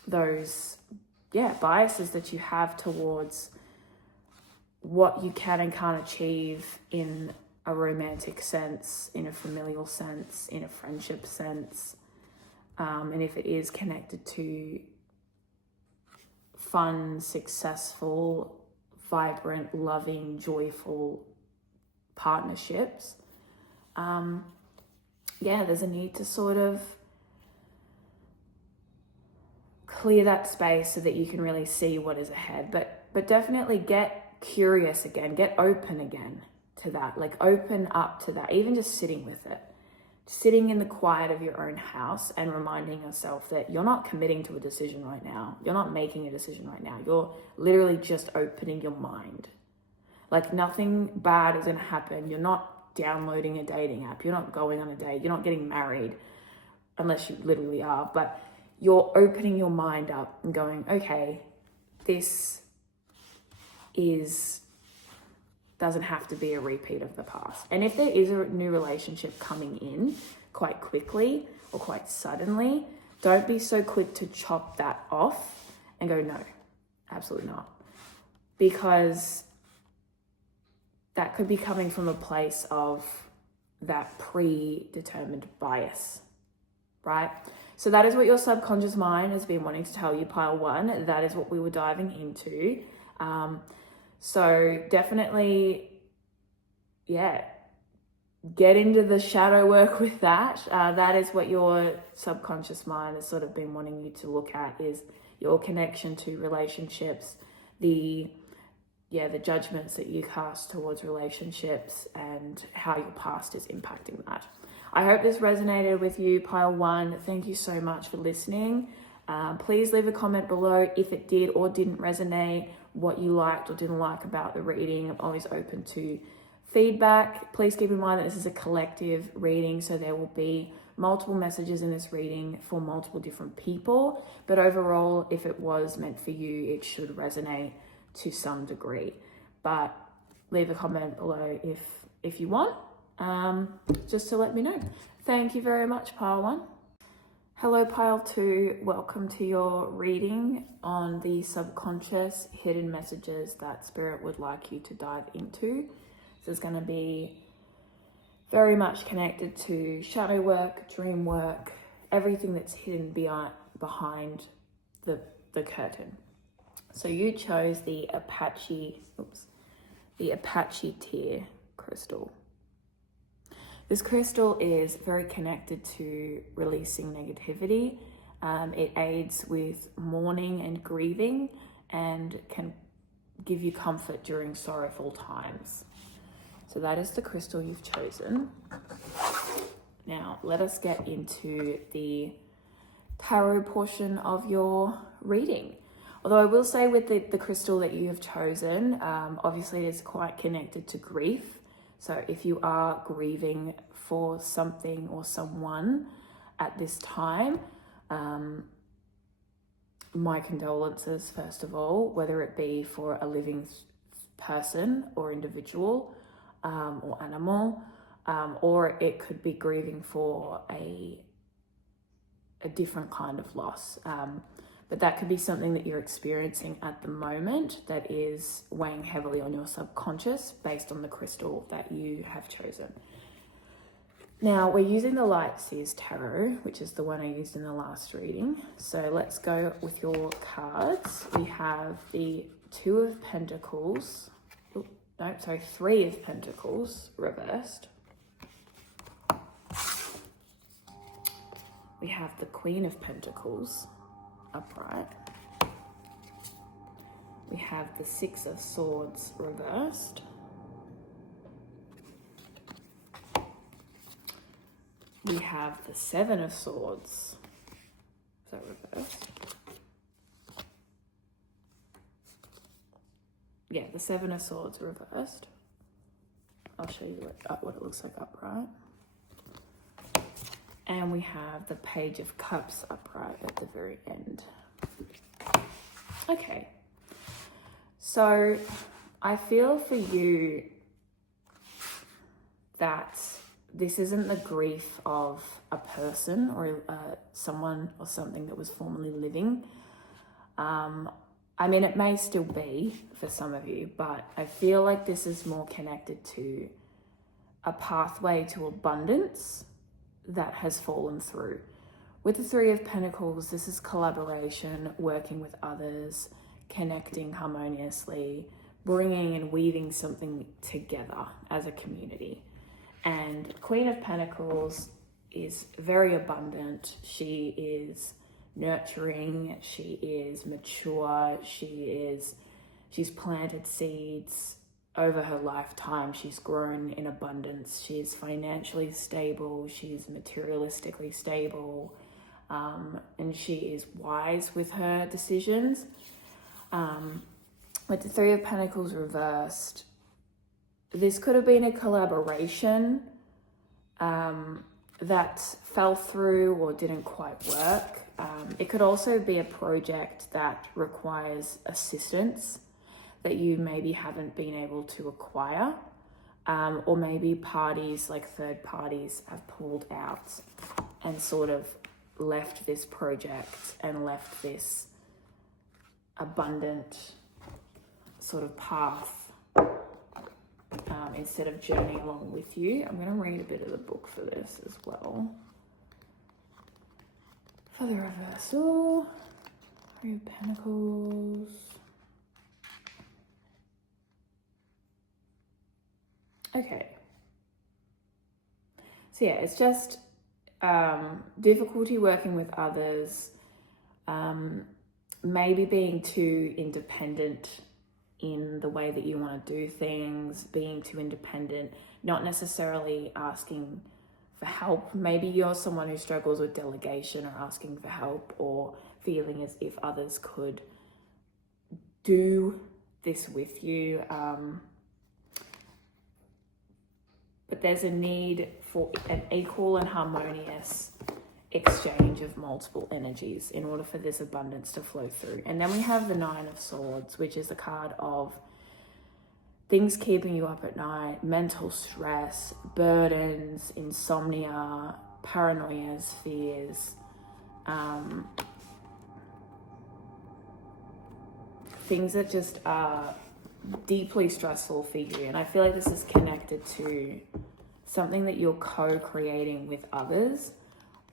those biases that you have towards what you can and can't achieve in a romantic sense, in a familial sense, in a friendship sense, and if it is connected to fun, successful, vibrant, loving, joyful partnerships, there's a need to sort of clear that space so that you can really see what is ahead. But definitely get curious again, get open again to that, like open up to that, even just sitting with it, sitting in the quiet of your own house and reminding yourself that you're not committing to a decision right now. You're not making a decision right now. You're literally just opening your mind. Like nothing bad is going to happen. You're not downloading a dating app. You're not going on a date. You're not getting married unless you literally are, but you're opening your mind up and going, okay, this doesn't have to be a repeat of the past. And if there is a new relationship coming in quite quickly or quite suddenly, don't be so quick to chop that off and go, no, absolutely not. Because that could be coming from a place of that predetermined bias, right? So that is what your subconscious mind has been wanting to tell you, pile 1. That is what we were diving into. So definitely, get into the shadow work with that. That is what your subconscious mind has sort of been wanting you to look at, is your connection to relationships, the judgments that you cast towards relationships and how your past is impacting that. I hope this resonated with you, pile 1. Thank you so much for listening. Please leave a comment below if it did or didn't resonate, what you liked or didn't like about the reading. I'm always open to feedback. Please keep in mind that this is a collective reading, so there will be multiple messages in this reading for multiple different people. But overall, if it was meant for you, it should resonate to some degree. But leave a comment below if you want, just to let me know. Thank you very much, pile 1. Hello, pile 2. Welcome to your reading on the subconscious hidden messages that Spirit would like you to dive into. This is going to be very much connected to shadow work, dream work, everything that's hidden behind the curtain. So you chose the Apache tear crystal. This crystal is very connected to releasing negativity. It aids with mourning and grieving and can give you comfort during sorrowful times. So that is the crystal you've chosen. Now, let us get into the tarot portion of your reading. Although I will say with the crystal that you have chosen, obviously it is quite connected to grief. So if you are grieving for something or someone at this time, my condolences, first of all, whether it be for a living person or individual or animal, or it could be grieving for a different kind of loss. But that could be something that you're experiencing at the moment that is weighing heavily on your subconscious based on the crystal that you have chosen. Now, we're using the Light Seers Tarot, which is the one I used in the last reading. So let's go with your cards. We have the Three of Pentacles reversed. We have the Queen of Pentacles upright. We have the Six of Swords reversed. we have the Seven of Swords. Is that reversed? Yeah, the Seven of Swords reversed. I'll show you what it looks like upright. And we have the Page of Cups upright at the very end. Okay. So I feel for you that this isn't the grief of a person or someone or something that was formerly living. I mean, it may still be for some of you, but I feel like this is more connected to a pathway to abundance that has fallen through. With the Three of Pentacles, this is collaboration, working with others, connecting harmoniously, bringing and weaving something together as a community. And Queen of Pentacles is very abundant. She is nurturing, she is mature, she's planted seeds over her lifetime. She's grown in abundance. She's financially stable, she's materialistically stable, and she is wise with her decisions. With the Three of Pentacles reversed, this could have been a collaboration that fell through or didn't quite work. It could also be a project that requires assistance that you maybe haven't been able to acquire, or maybe parties, like third parties, have pulled out and sort of left this project and left this abundant sort of path instead of journeying along with you. I'm going to read a bit of the book for this as well. For the reversal, Three of Pentacles. Okay. So yeah, it's just difficulty working with others, maybe being too independent in the way that you want to do things, being too independent, not necessarily asking for help. Maybe you're someone who struggles with delegation or asking for help, or feeling as if others could do this with you. But there's a need for an equal and harmonious exchange of multiple energies in order for this abundance to flow through. And then we have the Nine of Swords, which is a card of things keeping you up at night, mental stress, burdens, insomnia, paranoias, fears, things that just are deeply stressful for you. And I feel like this is connected to something that you're co-creating with others,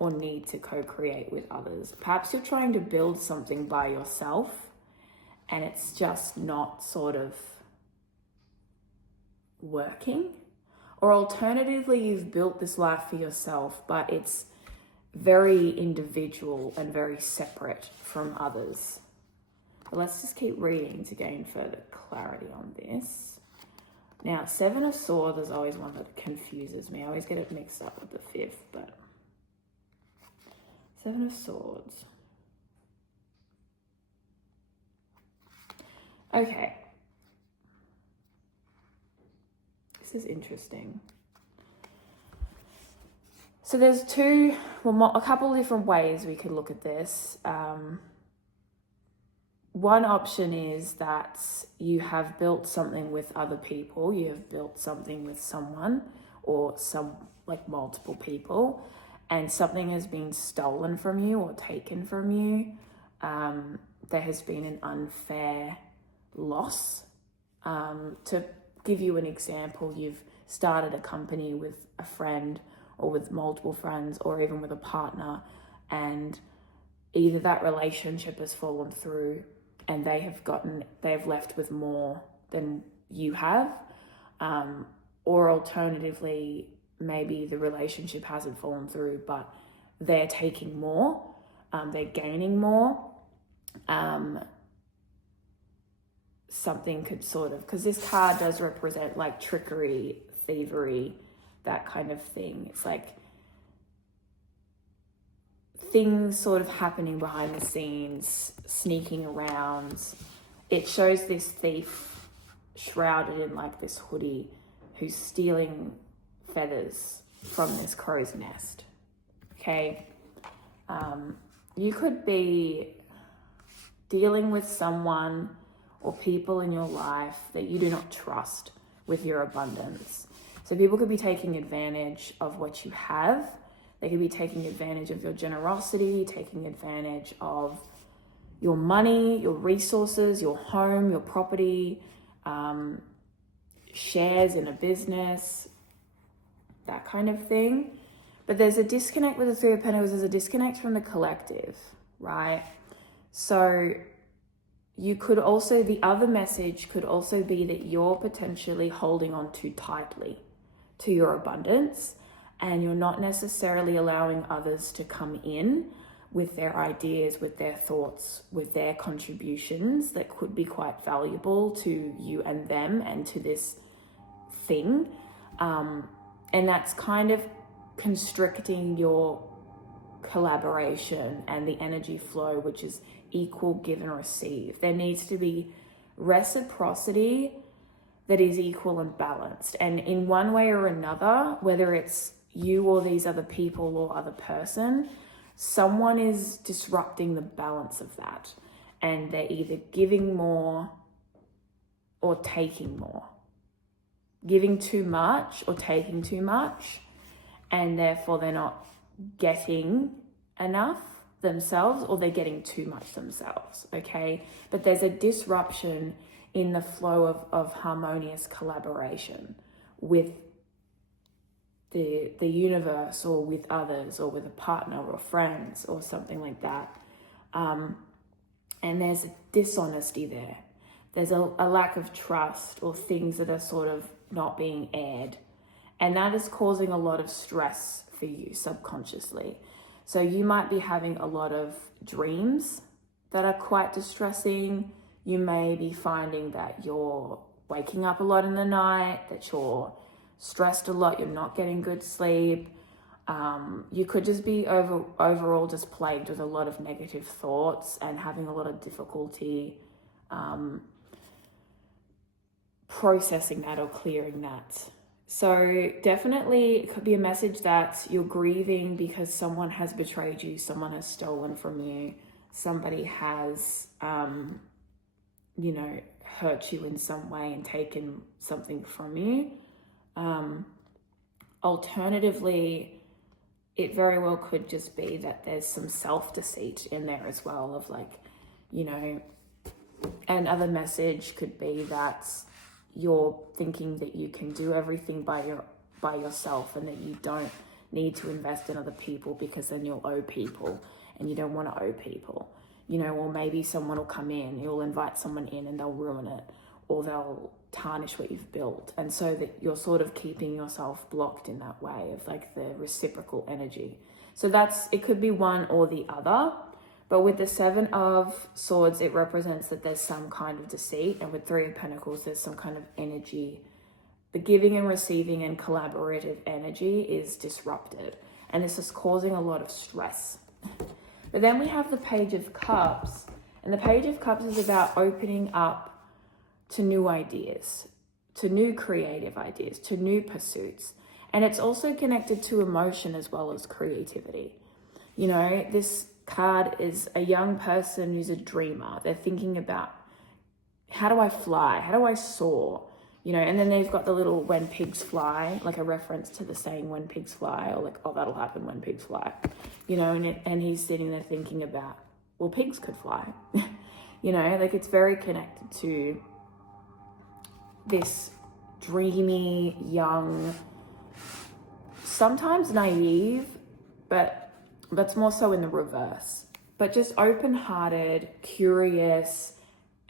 or need to co-create with others. Perhaps you're trying to build something by yourself and it's just not sort of working. Or alternatively, you've built this life for yourself, but it's very individual and very separate from others. But let's just keep reading to gain further clarity on this. Now, Seven of Swords is always one that confuses me. I always get it mixed up with the fifth, but Seven of Swords. Okay. This is interesting. So there's a couple of different ways we could look at this. One option is that you have built something with other people. You have built something with someone, or multiple people, and something has been stolen from you or taken from you. There has been an unfair loss. To give you an example, you've started a company with a friend or with multiple friends or even with a partner, and either that relationship has fallen through and they've left with more than you have, or alternatively, maybe the relationship hasn't fallen through, but they're taking more, they're gaining more. Something could sort of, because this card does represent like trickery, thievery, that kind of thing. It's like things sort of happening behind the scenes, sneaking around. It shows this thief shrouded in like this hoodie who's stealing feathers from this crow's nest. Okay. You could be dealing with someone or people in your life that you do not trust with your abundance. So people could be taking advantage of what you have. They could be taking advantage of your generosity, taking advantage of your money, your resources, your home, your property, shares in a business, that kind of thing. But there's a disconnect with the Three of Pentacles. There's a disconnect from the collective, right? So you could also, the other message could also be that you're potentially holding on too tightly to your abundance, and you're not necessarily allowing others to come in with their ideas, with their thoughts, with their contributions that could be quite valuable to you and them and to this thing. And that's kind of constricting your collaboration and the energy flow, which is equal give and receive. There needs to be reciprocity that is equal and balanced. And in one way or another, whether it's you or these other people or other person, someone is disrupting the balance of that. And they're either giving more or taking more. Giving too much or taking too much, and therefore they're not getting enough themselves, or they're getting too much themselves, okay? But there's a disruption in the flow of harmonious collaboration with the universe, or with others, or with a partner or friends or something like that. And there's a dishonesty there. There's a lack of trust, or things that are sort of not being aired. And that is causing a lot of stress for you subconsciously. So you might be having a lot of dreams that are quite distressing. You may be finding that you're waking up a lot in the night, that you're stressed a lot, you're not getting good sleep. You could just be overall just plagued with a lot of negative thoughts and having a lot of difficulty processing that or clearing that. So definitely it could be a message that you're grieving because someone has betrayed you, someone has stolen from you, somebody has, hurt you in some way and taken something from you. Alternatively, it very well could just be that there's some self-deceit in there as well of another message could be that you're thinking that you can do everything by yourself, and that you don't need to invest in other people because then you'll owe people, and you don't want to owe people, or maybe someone will come in, you'll invite someone in and they'll ruin it, or they'll tarnish what you've built. And so that you're sort of keeping yourself blocked in that way of like the reciprocal energy. So it could be one or the other. But with the Seven of Swords, it represents that there's some kind of deceit. And with Three of Pentacles, there's some kind of energy. The giving and receiving and collaborative energy is disrupted. And this is causing a lot of stress. But then we have the Page of Cups. And the Page of Cups is about opening up to new ideas, to new creative ideas, to new pursuits. And it's also connected to emotion as well as creativity. This card is a young person who's a dreamer. They're thinking about, how do I fly? How do I soar? And then they've got the little when pigs fly, like a reference to the saying when pigs fly, or like, oh, that'll happen when pigs fly, and he's sitting there thinking about, well, pigs could fly, it's very connected to this dreamy, young, sometimes naive, but that's more so in the reverse, but just open-hearted, curious,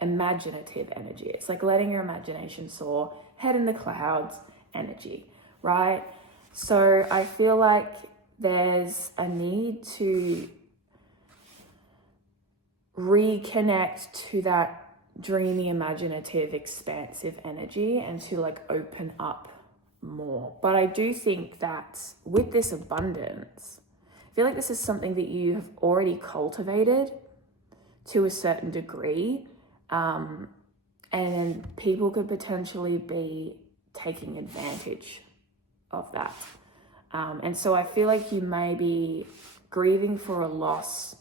imaginative energy. It's like letting your imagination soar, head in the clouds energy, right? So I feel like there's a need to reconnect to that dreamy, imaginative, expansive energy and to like open up more. But I do think that with this abundance, feel like this is something that you have already cultivated to a certain degree, and people could potentially be taking advantage of that. And so I feel like you may be grieving for a loss.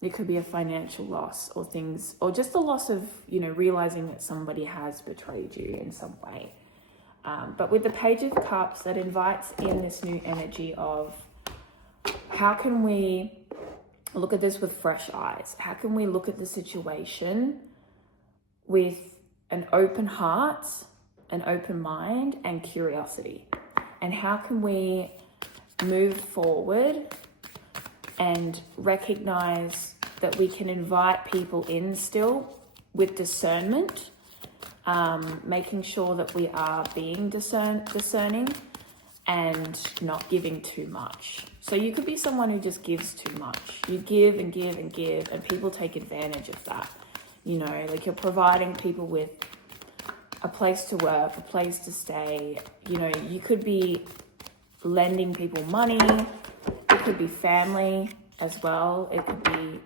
It could be a financial loss or things, or just a loss of, realizing that somebody has betrayed you in some way. But with the Page of Cups, that invites in this new energy of how can we look at this with fresh eyes? How can we look at the situation with an open heart, an open mind, and curiosity? And how can we move forward and recognize that we can invite people in still with discernment, making sure that we are being discerning and not giving too much. So you could be someone who just gives too much. You give and give and give, and people take advantage of that. Like you're providing people with a place to work, a place to stay. You could be lending people money. It could be family as well. It could be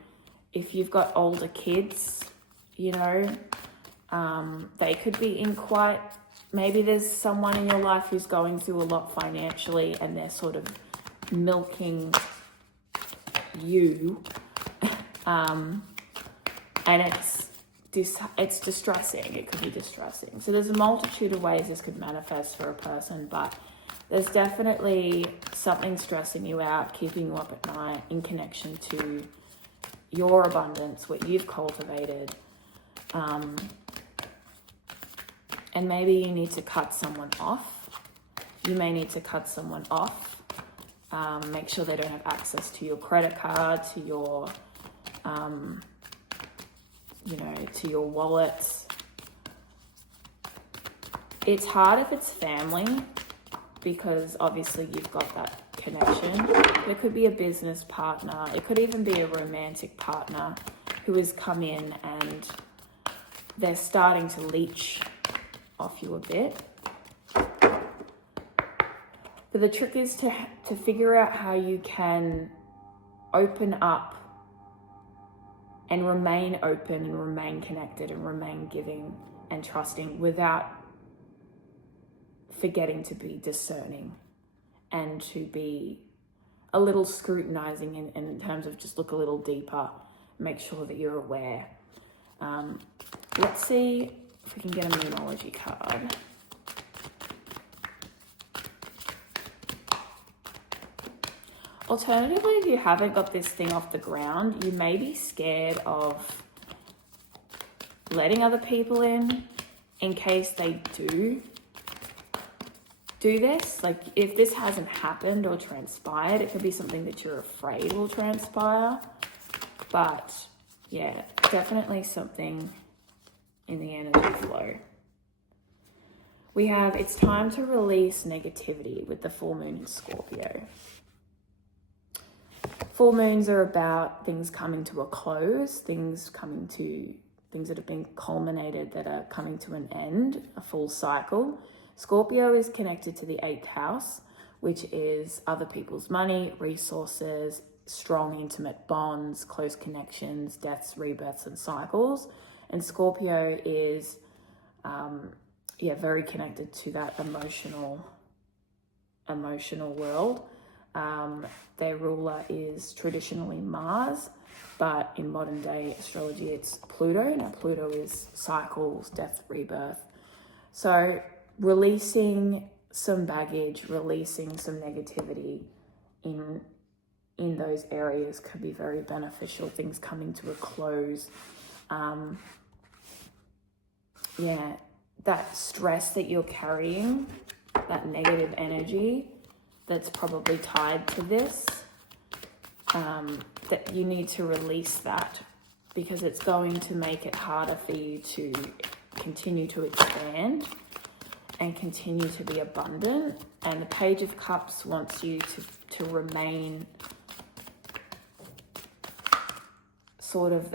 if you've got older kids, they could be in quite, maybe there's someone in your life who's going through a lot financially and they're sort of milking you. And it's distressing. It could be distressing. So there's a multitude of ways this could manifest for a person, but there's definitely something stressing you out, keeping you up at night in connection to your abundance, what you've cultivated. And maybe you need to cut someone off. You may need to cut someone off. Make sure they don't have access to your credit card, to your, to your wallet. It's hard if it's family, because obviously you've got that connection. There could be a business partner. It could even be a romantic partner who has come in and they're starting to leech off you a bit. But the trick is to figure out how you can open up and remain open and remain connected and remain giving and trusting without forgetting to be discerning and to be a little scrutinizing in terms of just look a little deeper, make sure that you're aware. Let's see if we can get a numerology card. Alternatively, if you haven't got this thing off the ground, you may be scared of letting other people in case they do this. Like if this hasn't happened or transpired, it could be something that you're afraid will transpire. But yeah, definitely something in the energy flow. We have, it's time to release negativity with the full moon in Scorpio. Full moons are about things coming to a close, things that have been culminated that are coming to an end, a full cycle. Scorpio is connected to the 8th house, which is other people's money, resources, strong intimate bonds, close connections, deaths, rebirths, and cycles. And Scorpio is very connected to that emotional world. Their ruler is traditionally Mars, but in modern day astrology it's Pluto. Now Pluto is cycles, death, rebirth. So releasing some baggage, releasing some negativity in those areas could be very beneficial. Things coming to a close. That stress that you're carrying, that negative energy that's probably tied to this, that you need to release that, because it's going to make it harder for you to continue to expand and continue to be abundant. And the Page of Cups wants you to remain sort of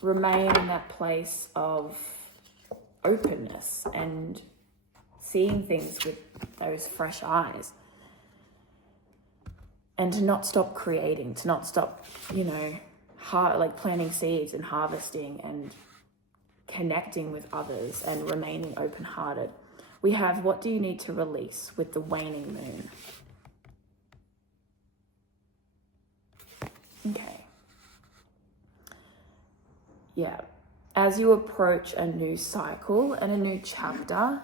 remain in that place of openness and seeing things with those fresh eyes. And to not stop creating, to not stop, planting seeds and harvesting and connecting with others and remaining open-hearted. We have, what do you need to release with the waning moon? Okay. Yeah. As you approach a new cycle and a new chapter,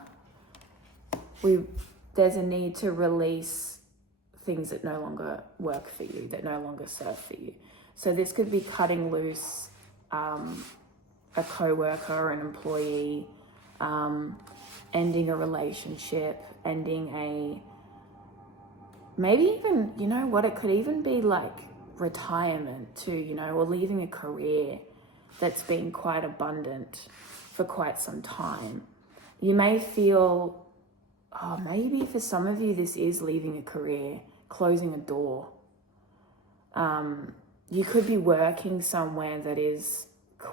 there's a need to release things that no longer work for you, that no longer serve for you. So this could be cutting loose a co-worker, an employee, ending a relationship, ending maybe even, it could even be like retirement too, or leaving a career that's been quite abundant for quite some time. You may feel, maybe for some of you, this is leaving a career, closing a door. You could be working somewhere that is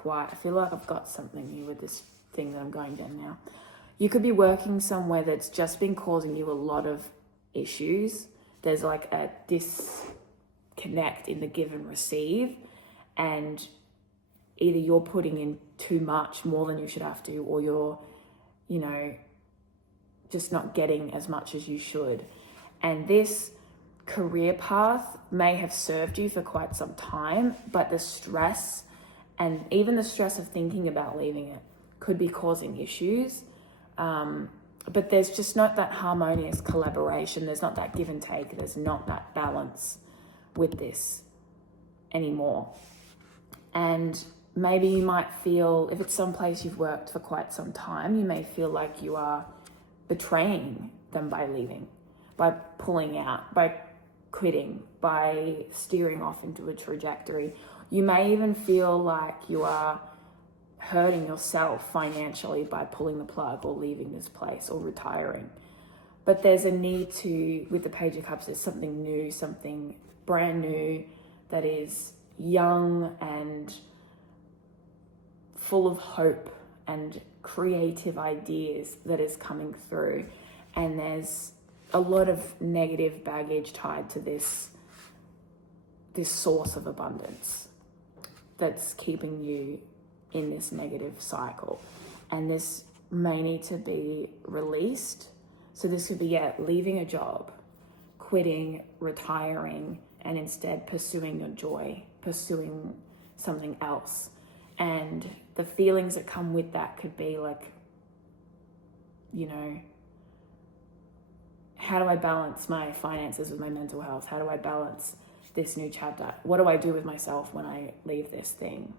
I feel like I've got something here with this thing that I'm going down now. You could be working somewhere that's just been causing you a lot of issues. There's like a disconnect in the give and receive, and either you're putting in too much, more than you should have to, or you're, just not getting as much as you should. And this career path may have served you for quite some time, but the stress, and even the stress of thinking about leaving it, could be causing issues. But there's just not that harmonious collaboration. There's not that give and take. There's not that balance with this anymore. And maybe you might feel, if it's someplace you've worked for quite some time, you may feel like you are betraying them by leaving, by pulling out, by quitting, by steering off into a trajectory. You may even feel like you are hurting yourself financially by pulling the plug or leaving this place or retiring. But there's a need to, with the Page of Cups, there's something new, something brand new that is young and full of hope and creative ideas that is coming through. And there's a lot of negative baggage tied to this source of abundance that's keeping you in this negative cycle. And this may need to be released. So this could be, leaving a job, quitting, retiring, and instead pursuing your joy, pursuing something else. And the feelings that come with that could be like, how do I balance my finances with my mental health? How do I balance this new chapter? What do I do with myself when I leave this thing,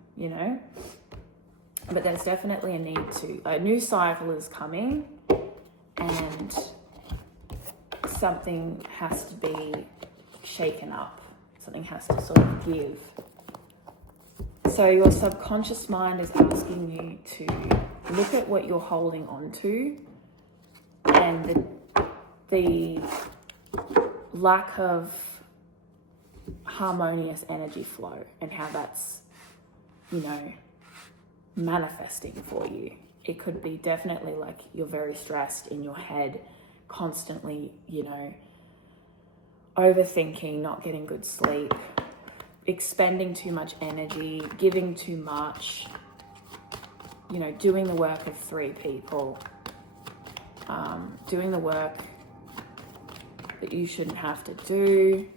But there's definitely a new cycle is coming, and something has to be shaken up. Something has to sort of give. So your subconscious mind is asking you to look at what you're holding on to and the lack of harmonious energy flow and how that's, manifesting for you. It could be definitely like you're very stressed in your head, constantly, overthinking, not getting good sleep, expending too much energy, giving too much, doing the work of 3 people, doing the work that you shouldn't have to do,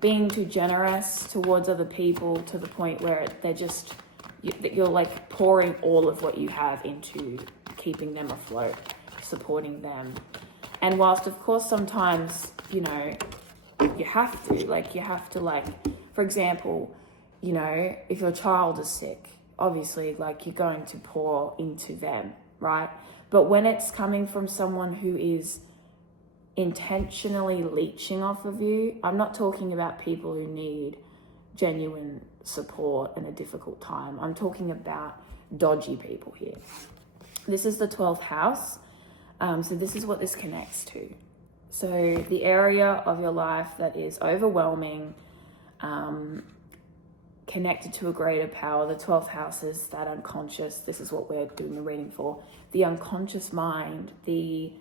being too generous towards other people to the point where you're like pouring all of what you have into keeping them afloat, supporting them. And whilst of course sometimes, you have to, for example, if your child is sick, obviously you're going to pour into them, right? But when it's coming from someone who is intentionally leeching off of you, I'm not talking about people who need genuine support in a difficult time. I'm talking about dodgy people here. This is the 12th house. So this is what this connects to. So the area of your life that is overwhelming, connected to a greater power. The 12th house is that unconscious. This is what we're doing the reading for. The unconscious mind, the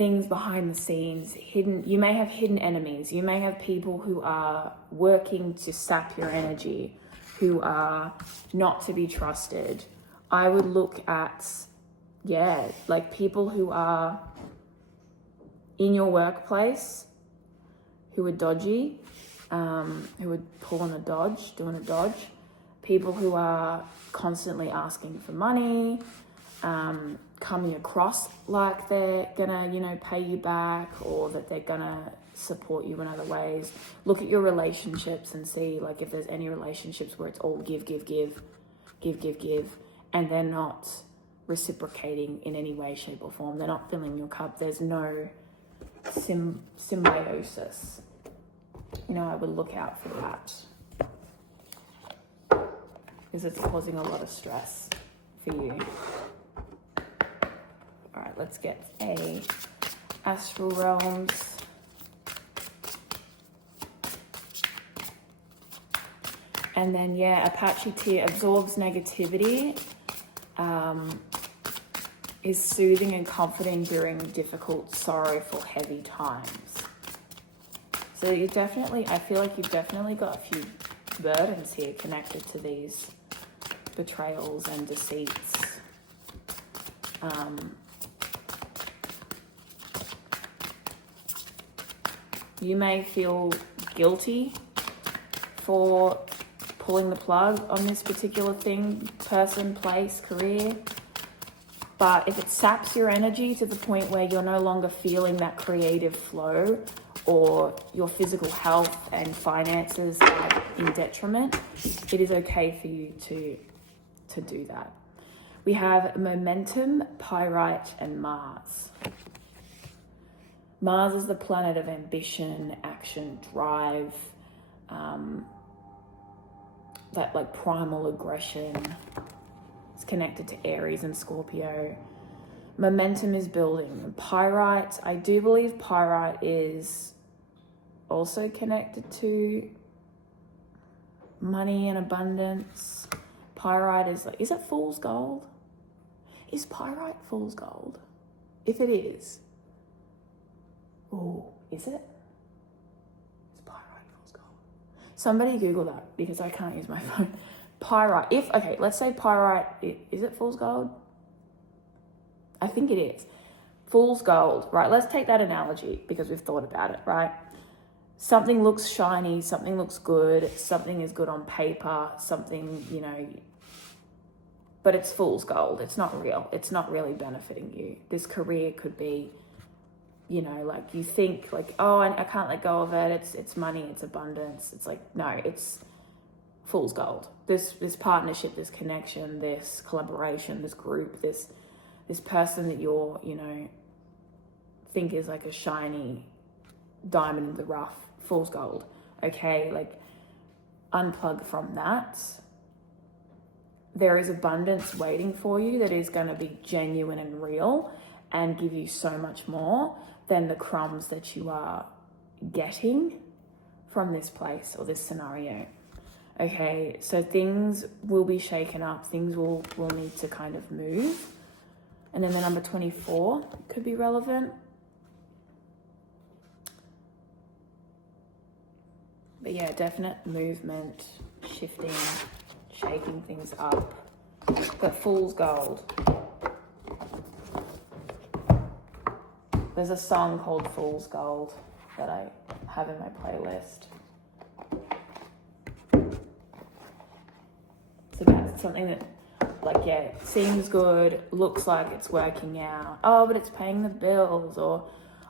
things behind the scenes, hidden. You may have hidden enemies. You may have people who are working to sap your energy, who are not to be trusted. I would look at, like people who are in your workplace, who are dodgy, who are doing a dodge. People who are constantly asking for money, coming across like they're gonna, pay you back, or that they're gonna support you in other ways. Look at your relationships and see like if there's any relationships where it's all give, and they're not reciprocating in any way, shape or form. They're not filling your cup. There's no symbiosis. I would look out for that, because it's causing a lot of stress for you. All right, let's get a astral realms. And then, Apache Tear absorbs negativity, is soothing and comforting during difficult, sorrowful, heavy times. So I feel like you've definitely got a few burdens here connected to these betrayals and deceits. You may feel guilty for pulling the plug on this particular thing, person, place, career. But if it saps your energy to the point where you're no longer feeling that creative flow, or your physical health and finances are in detriment, it is okay for you to do that. We have momentum, pyrite, and Mars. Mars is the planet of ambition, action, drive, that like primal aggression. It's connected to Aries and Scorpio. Momentum is building. Pyrite, I do believe pyrite is also connected to money and abundance. Pyrite is it fool's gold? Is pyrite fool's gold? If it is, is it? Is pyrite fool's gold? Somebody Google that, because I can't use my phone. Pyrite, let's say pyrite, is it fool's gold? I think it is. Fool's gold, right? Let's take that analogy because we've thought about it, right? Something looks shiny, something looks good, something is good on paper, something, but it's fool's gold. It's not real. It's not really benefiting you. This career could be, like you think like, I can't let go of it. It's money, it's abundance. It's like, no, it's fool's gold. This partnership, this connection, this collaboration, this group, this person that you're, think is like a shiny diamond in the rough, fool's gold. Okay, like unplug from that. There is abundance waiting for you that is going to be genuine and real and give you so much more than the crumbs that you are getting from this place or this scenario. Okay, so things will be shaken up. Things will need to kind of move. And then the number 24 could be relevant. But yeah, definite movement, shifting, shaking things up. But fool's gold. There's a song called Fool's Gold that I have in my playlist. It's about something that, seems good, looks like it's working out. Oh, but it's paying the bills. Or,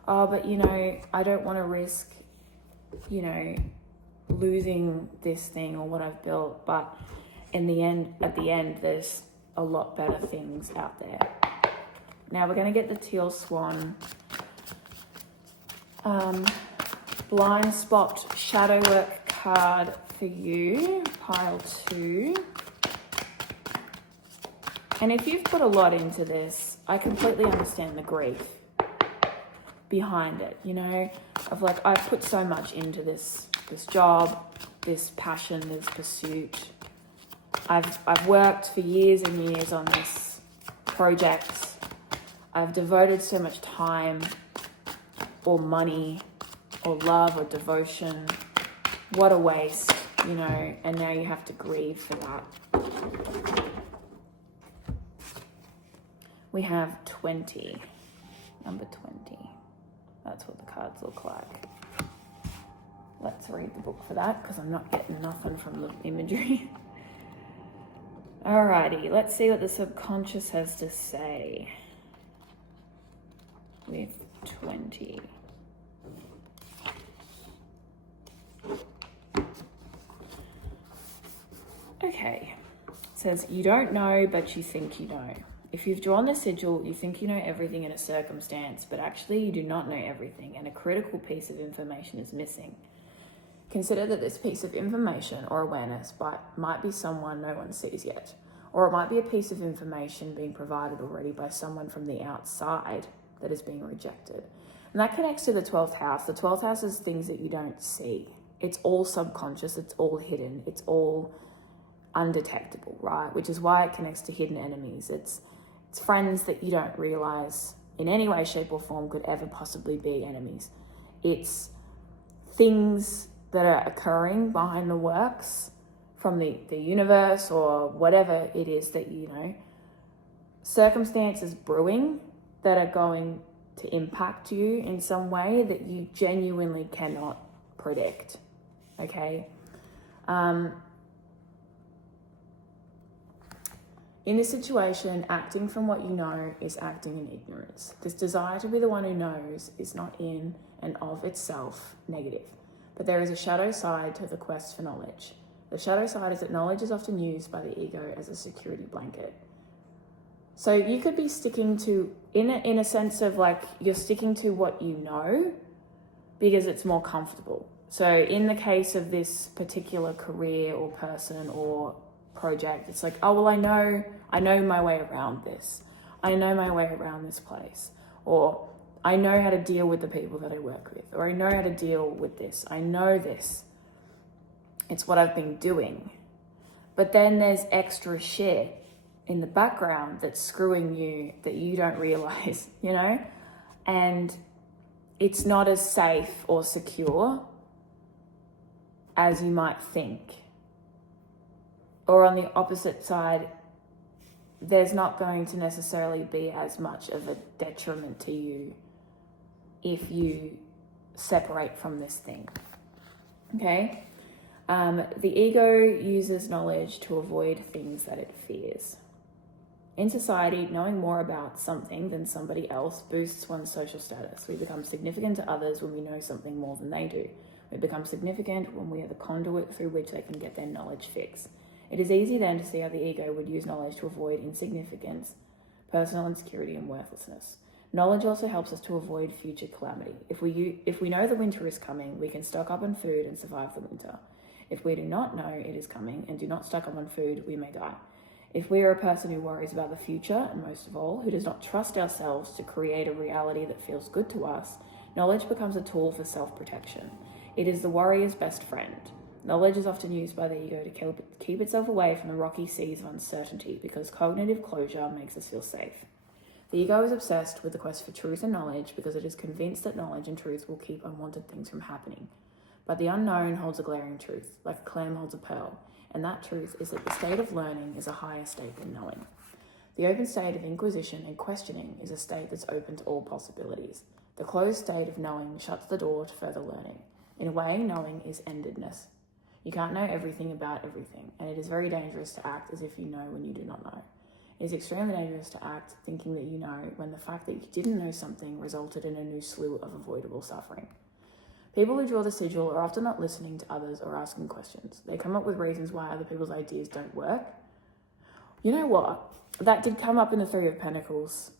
but I don't want to risk, losing this thing or what I've built. But at the end, there's a lot better things out there. Now we're going to get the teal swan. Blind spot shadow work card for you, pile 2. And if you've put a lot into this, I completely understand the grief behind it, of I've put so much into this job, this passion, this pursuit. I've worked for years and years on this project. I've devoted so much time or money or love or devotion. What a waste, you know, and now you have to grieve for that. We have 20, number 20. That's what the cards look like. Let's read the book for that because I'm not getting nothing from the imagery. Alrighty, let's see what the subconscious has to say with 20. Okay, it says, you don't know, but you think you know. If you've drawn the sigil, you think you know everything in a circumstance, but actually you do not know everything, and a critical piece of information is missing. Consider that this piece of information or awareness might be someone no one sees yet, or it might be a piece of information being provided already by someone from the outside that is being rejected. And that connects to the 12th house. The 12th house is things that you don't see. It's all subconscious, it's all hidden, it's all undetectable, right? Which is why it connects to hidden enemies. It's friends that you don't realize in any way, shape, or form could ever possibly be enemies. It's things that are occurring behind the works from the universe or whatever it is that, you know, circumstances brewing that are going to impact you in some way that you genuinely cannot predict, okay? In this situation, acting from what you know is acting in ignorance. This desire to be the one who knows is not in and of itself negative, but there is a shadow side to the quest for knowledge. The shadow side is that knowledge is often used by the ego as a security blanket. So you could be sticking to, in a sense of like, you're sticking to what you know because it's more comfortable. So in the case of this particular career or person or project, it's like, oh, well, I know my way around this. I know my way around this place. Or I know how to deal with the people that I work with. Or I know how to deal with this. I know this. It's what I've been doing. But then there's extra shit in the background that's screwing you that you don't realize, you know? And it's not as safe or secure as you might think. Or on the opposite side, there's not going to necessarily be as much of a detriment to you if you separate from this thing, okay? The ego uses knowledge to avoid things that it fears. In society, knowing more about something than somebody else boosts one's social status. We become significant to others when we know something more than they do. We become significant when we are the conduit through which they can get their knowledge fix. It is easy then to see how the ego would use knowledge to avoid insignificance, personal insecurity, and worthlessness. Knowledge also helps us to avoid future calamity. If we know the winter is coming, we can stock up on food and survive the winter. If we do not know it is coming and do not stock up on food, we may die. If we are a person who worries about the future, and most of all, who does not trust ourselves to create a reality that feels good to us, knowledge becomes a tool for self-protection. It is the warrior's best friend. Knowledge is often used by the ego to keep itself away from the rocky seas of uncertainty because cognitive closure makes us feel safe. The ego is obsessed with the quest for truth and knowledge because it is convinced that knowledge and truth will keep unwanted things from happening. But the unknown holds a glaring truth, like a clam holds a pearl, and that truth is that the state of learning is a higher state than knowing. The open state of inquisition and questioning is a state that's open to all possibilities. The closed state of knowing shuts the door to further learning. In a way, knowing is endedness. You can't know everything about everything, and it is very dangerous to act as if you know when you do not know. It is extremely dangerous to act thinking that you know when the fact that you didn't know something resulted in a new slew of avoidable suffering. People who draw the sigil are often not listening to others or asking questions. They come up with reasons why other people's ideas don't work. You know what? That did come up in the Three of Pentacles,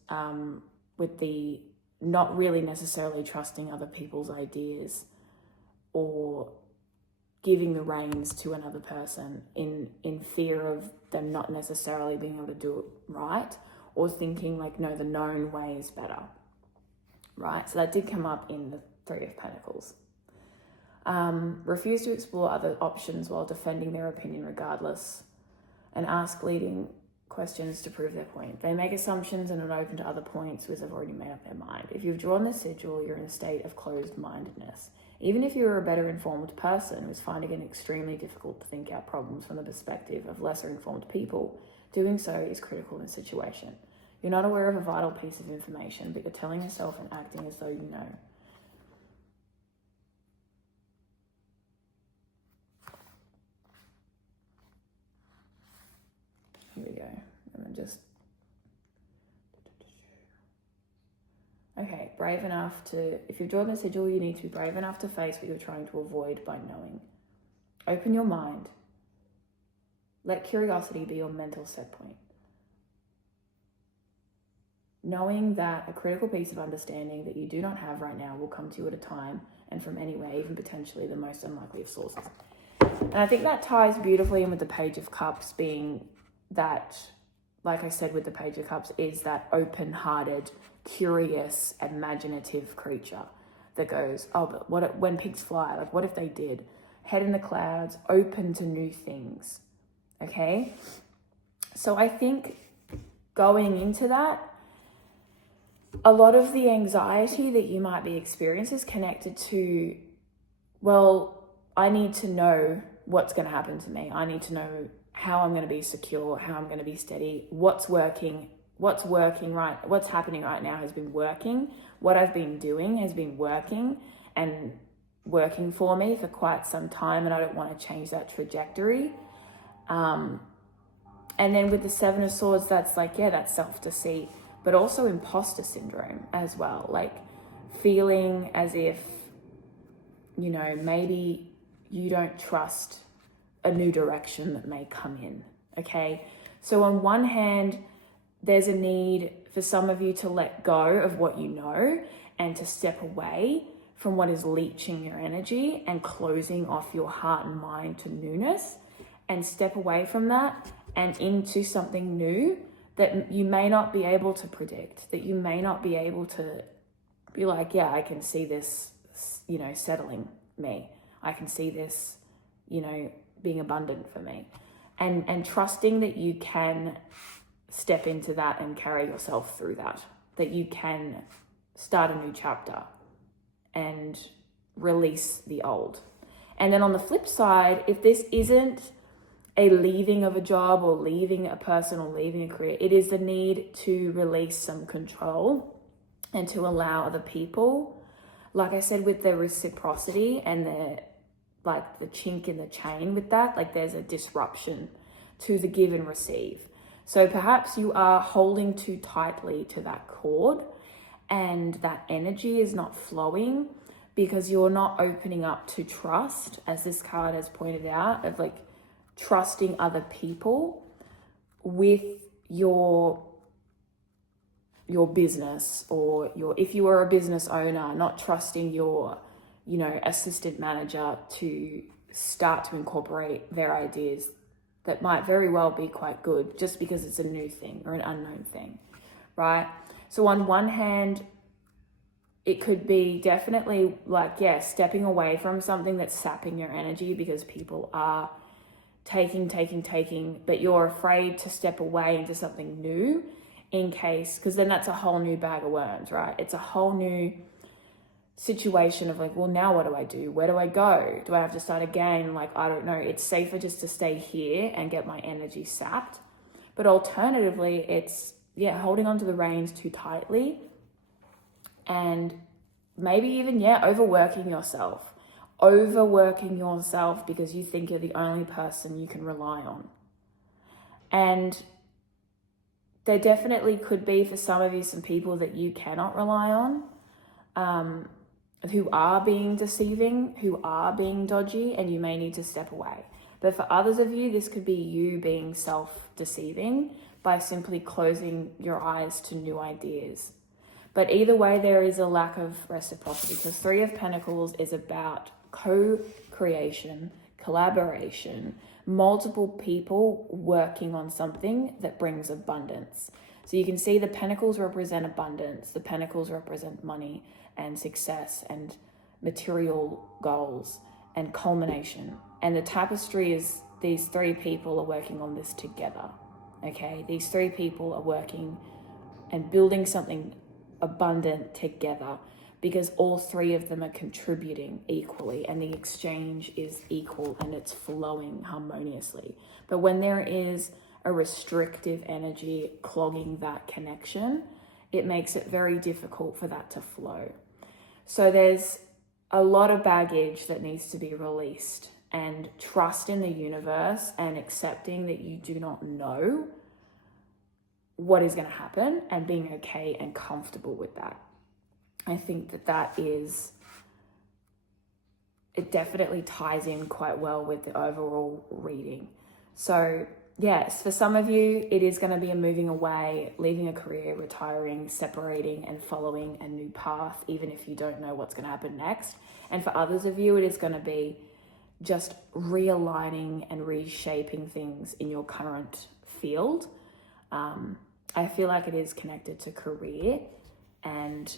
with the not really necessarily trusting other people's ideas or giving the reins to another person in fear of them not necessarily being able to do it right, or thinking like, no, the known way is better, right? So that did come up in the Three of Pentacles. Refuse to explore other options while defending their opinion regardless, and ask leading questions to prove their point. They make assumptions and are open to other points which have already made up their mind. If you've drawn the sigil, you're in a state of closed-mindedness. Even if you're a better informed person who's finding it extremely difficult to think out problems from the perspective of lesser informed people, doing so is critical in the situation. You're not aware of a vital piece of information, but you're telling yourself and acting as though you know. Here we go. And just... Okay, brave enough to... If you've drawn the sigil, you need to be brave enough to face what you're trying to avoid by knowing. Open your mind. Let curiosity be your mental set point. Knowing that a critical piece of understanding that you do not have right now will come to you at a time and from anywhere, even potentially the most unlikely of sources. And I think that ties beautifully in with the Page of Cups being that, like I said with the Page of Cups, is that open-hearted, curious, imaginative creature that goes, oh, but what if, when pigs fly, like what if they did? Head in the clouds, open to new things, okay? So I think going into that, a lot of the anxiety that you might be experiencing is connected to, well, I need to know what's going to happen to me. I need to know how I'm going to be secure, how I'm going to be steady, what's working right, what's happening right now has been working. What I've been doing has been working and working for me for quite some time, and I don't want to change that trajectory. And then with the Seven of Swords, that's like, yeah, that's self-deceit, but also imposter syndrome as well. Like feeling as if, you know, maybe you don't trust a new direction that may come in, okay? So on one hand, there's a need for some of you to let go of what you know and to step away from what is leeching your energy and closing off your heart and mind to newness, and step away from that and into something new that you may not be able to predict, that you may not be able to be like, yeah, I can see this, you know, settling me. I can see this, you know, being abundant for me. And trusting that you can step into that and carry yourself through that you can start a new chapter and release the old. And then on the flip side, if this isn't a leaving of a job or leaving a person or leaving a career, it is the need to release some control and to allow other people, like I said, with the reciprocity and the chink in the chain with that, like there's a disruption to the give and receive. So perhaps you are holding too tightly to that cord and that energy is not flowing because you're not opening up to trust, as this card has pointed out, of like trusting other people with your business, or if you are a business owner, not trusting your, you know, assistant manager to start to incorporate their ideas that might very well be quite good just because it's a new thing or an unknown thing, right? So on one hand, it could be definitely like, yeah, stepping away from something that's sapping your energy because people are taking, but you're afraid to step away into something new in case, because then that's a whole new bag of worms, right? It's a whole new situation of like, well, now what do I do? Where do I go? Do I have to start again? Like, I don't know. It's safer just to stay here and get my energy sapped. But alternatively, it's, yeah, holding onto the reins too tightly and maybe even, yeah, overworking yourself because you think you're the only person you can rely on. And there definitely could be for some of you some people that you cannot rely on, who are being deceiving, who are being dodgy, and you may need to step away. But for others of you, this could be you being self-deceiving by simply closing your eyes to new ideas. But either way, there is a lack of reciprocity, because Three of Pentacles is about co-creation, collaboration, multiple people working on something that brings abundance. So you can see the Pentacles represent abundance, the Pentacles represent money and success and material goals and culmination. And the tapestry is these three people are working on this together. Okay, these three people are working and building something abundant together because all three of them are contributing equally and the exchange is equal and it's flowing harmoniously. But when there is a restrictive energy clogging that connection, it makes it very difficult for that to flow. So there's a lot of baggage that needs to be released, and trust in the universe and accepting that you do not know what is going to happen and being okay and comfortable with that. I think that it definitely ties in quite well with the overall reading. So yes, for some of you, it is going to be a moving away, leaving a career, retiring, separating, and following a new path, even if you don't know what's going to happen next. And for others of you, it is going to be just realigning and reshaping things in your current field. I feel like it is connected to career and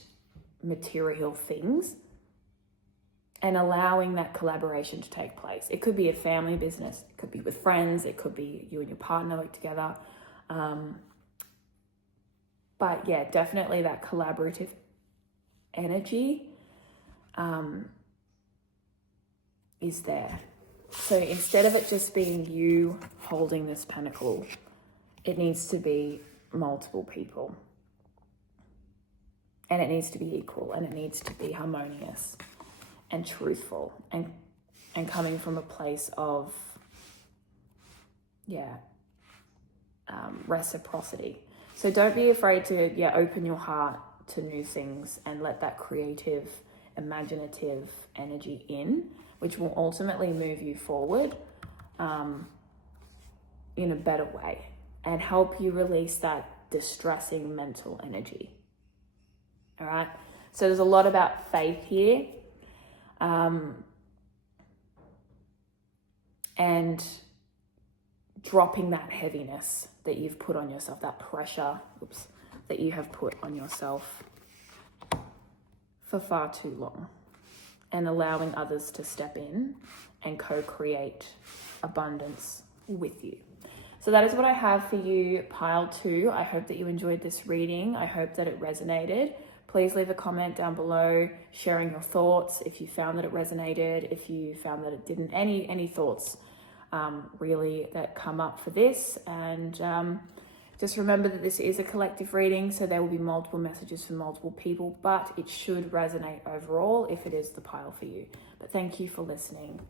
material things, and allowing that collaboration to take place. It could be a family business, it could be with friends, it could be you and your partner work together. But yeah, definitely that collaborative energy is there. So instead of it just being you holding this pentacle, it needs to be multiple people. And it needs to be equal, and it needs to be harmonious and truthful, and coming from a place of reciprocity. So don't be afraid to open your heart to new things and let that creative, imaginative energy in, which will ultimately move you forward in a better way and help you release that distressing mental energy. All right, so there's a lot about faith here. And dropping that heaviness that you've put on yourself, that pressure, that you have put on yourself for far too long, and allowing others to step in and co-create abundance with you. So that is what I have for you, pile 2. I hope that you enjoyed this reading. I hope that it resonated. Please leave a comment down below sharing your thoughts if you found that it resonated, if you found that it didn't. Any thoughts really that come up for this. And just remember that this is a collective reading, so there will be multiple messages from multiple people, but it should resonate overall if it is the pile for you. But thank you for listening,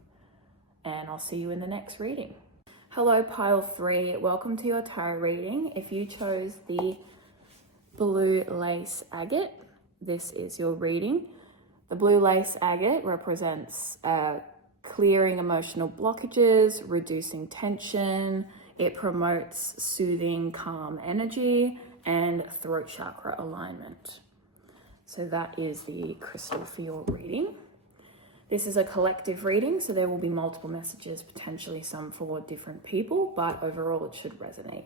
and I'll see you in the next reading. Hello, pile 3. Welcome to your tarot reading. If you chose the blue lace agate, this is your reading. The blue lace agate represents clearing emotional blockages, reducing tension. It promotes soothing, calm energy and throat chakra alignment. So that is the crystal for your reading. This is a collective reading, so there will be multiple messages, potentially some for different people, but overall it should resonate.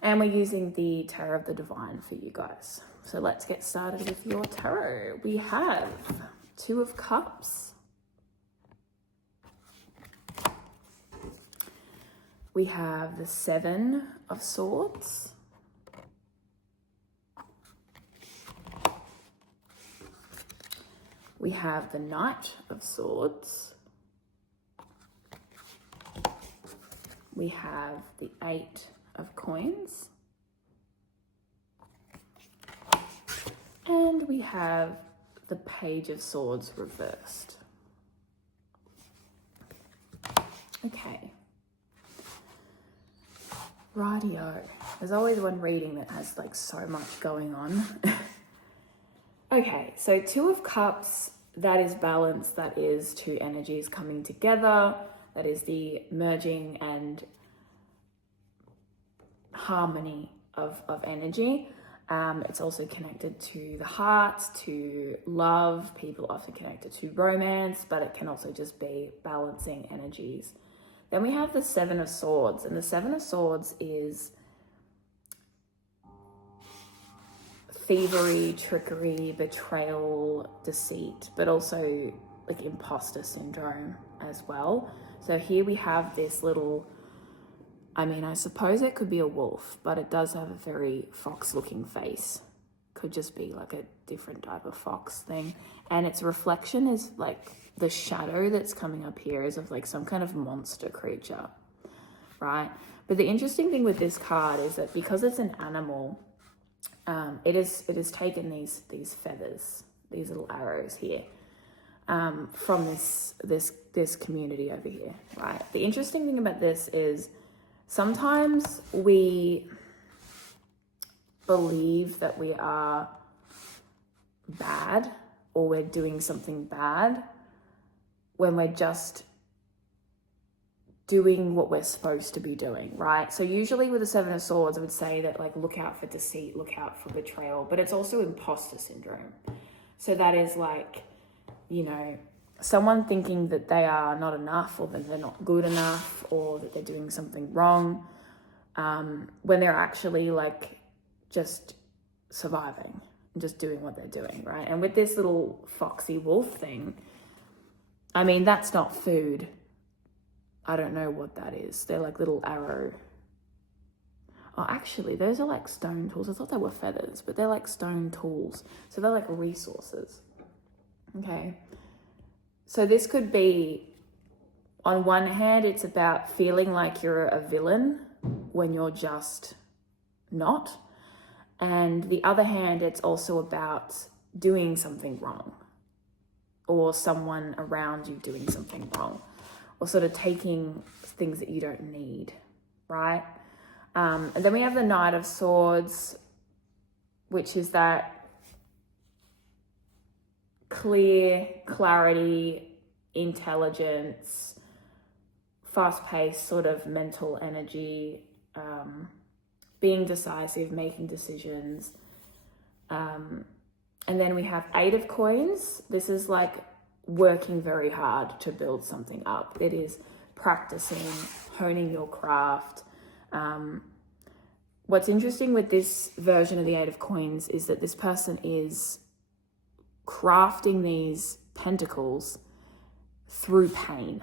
And we're using the Tarot of the Divine for you guys. So let's get started with your tarot. We have 2 of Cups. We have the 7 of Swords. We have the Knight of Swords. We have the 8 of Coins. And we have the Page of Swords reversed. Okay. Rightio. There's always one reading that has like so much going on. Okay, so 2 of Cups, that is balance, that is 2 energies coming together, that is the merging and harmony of energy. It's also connected to the heart, to love. People often connect it to romance, but it can also just be balancing energies. Then we have the 7 of Swords, and the 7 of Swords is thievery, trickery, betrayal, deceit, but also like imposter syndrome as well. So here we have this little I mean, I suppose it could be a wolf, but it does have a very fox-looking face. Could just be like a different type of fox thing. And its reflection is like the shadow that's coming up here is of like some kind of monster creature, right? But the interesting thing with this card is that because it's an animal, it is taken these feathers, these little arrows here, from this community over here, right? The interesting thing about this is sometimes we believe that we are bad or we're doing something bad when we're just doing what we're supposed to be doing, right? So usually with the Seven of Swords, I would say that like look out for deceit, look out for betrayal, but it's also imposter syndrome. So that is like, you know, someone thinking that they are not enough or that they're not good enough or that they're doing something wrong, when they're actually like just surviving and just doing what they're doing, right? And with this little foxy wolf thing, I mean, that's not food. I don't know what that is. They're like little arrow. Oh, actually, those are like stone tools. I thought they were feathers, but they're like stone tools. So they're like resources. Okay. So this could be, on one hand, it's about feeling like you're a villain when you're just not. And the other hand, it's also about doing something wrong or someone around you doing something wrong or sort of taking things that you don't need, right? And then we have the Knight of Swords, which is that clarity, intelligence, fast-paced sort of mental energy, being decisive, making decisions. And then we have Eight of Coins. This is like working very hard to build something up. It is practicing, honing your craft. What's interesting with this version of the Eight of Coins is that this person is crafting these pentacles through pain.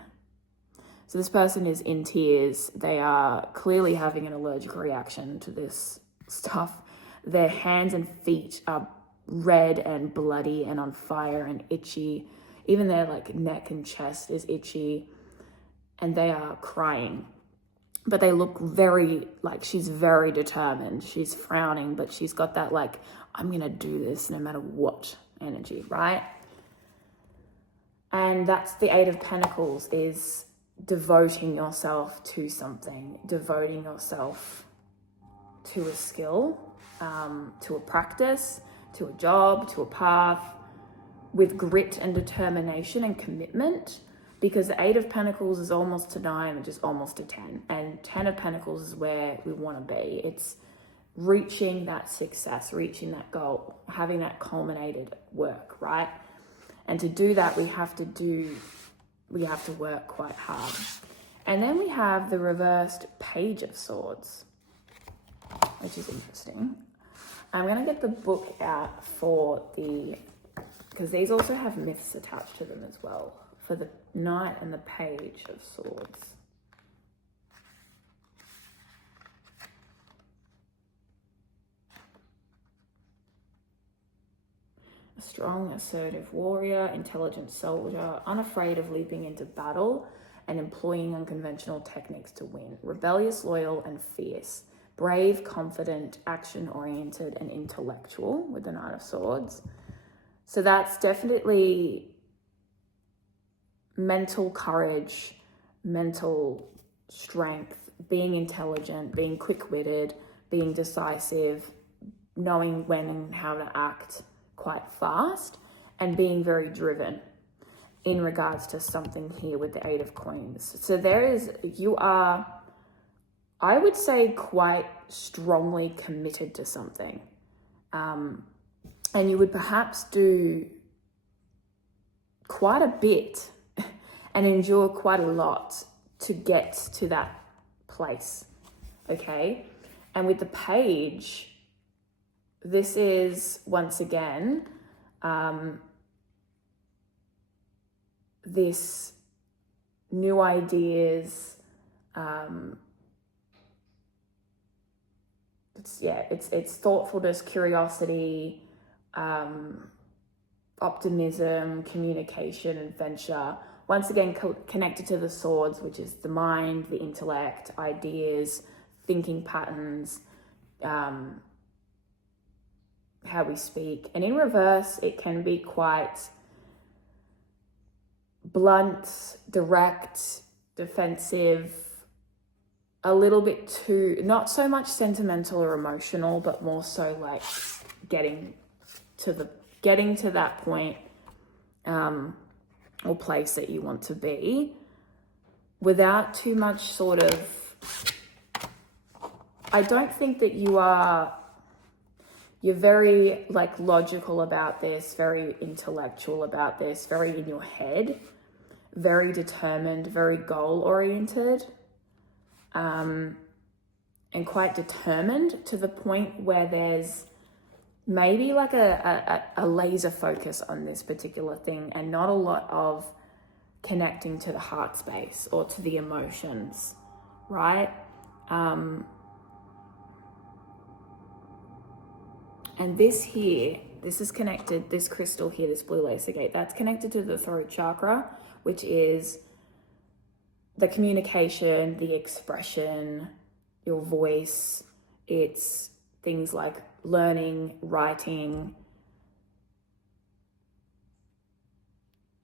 So this person is in tears. They are clearly having an allergic reaction to this stuff. Their hands and feet are red and bloody and on fire and itchy. Even their like neck and chest is itchy, and they are crying. But they look very, like, she's very determined. She's frowning, but she's got that like, I'm gonna do this no matter what energy, right? And that's the Eight of Pentacles, is devoting yourself to something, devoting yourself to a skill, to a practice, to a job, to a path, with grit and determination and commitment, because the Eight of Pentacles is almost to 9, which is almost to 10. And 10 of Pentacles is where we want to be. It's reaching that success, reaching that goal, having that culminated work, right? And to do that, we have to work quite hard. And then we have the reversed Page of Swords, which is interesting. I'm going to get the book out because these also have myths attached to them as well, for the Knight and the Page of Swords. A strong, assertive warrior, intelligent soldier, unafraid of leaping into battle and employing unconventional techniques to win. Rebellious, loyal, and fierce. Brave, confident, action-oriented, and intellectual with the Knight of Swords. So that's definitely mental courage, mental strength, being intelligent, being quick-witted, being decisive, knowing when and how to act quite fast, and being very driven in regards to something here with the Eight of Coins. So you are, I would say, quite strongly committed to something. And you would perhaps do quite a bit and endure quite a lot to get to that place, okay? And with the Page, this is, once again, this new ideas, it's thoughtfulness, curiosity, optimism, communication, adventure. Once again, connected to the swords, which is the mind, the intellect, ideas, thinking patterns, how we speak. And in reverse, it can be quite blunt, direct, defensive, a little bit too, not so much sentimental or emotional, but more so like getting to that point or place that you want to be without too much sort of, I don't think that you're very like logical about this, very intellectual about this, very in your head, very determined, very goal oriented, and quite determined to the point where there's maybe like a laser focus on this particular thing and not a lot of connecting to the heart space or to the emotions, right? And this is connected, this crystal here, this blue laser gate, that's connected to the throat chakra, which is the communication, the expression, your voice. It's things like learning, writing.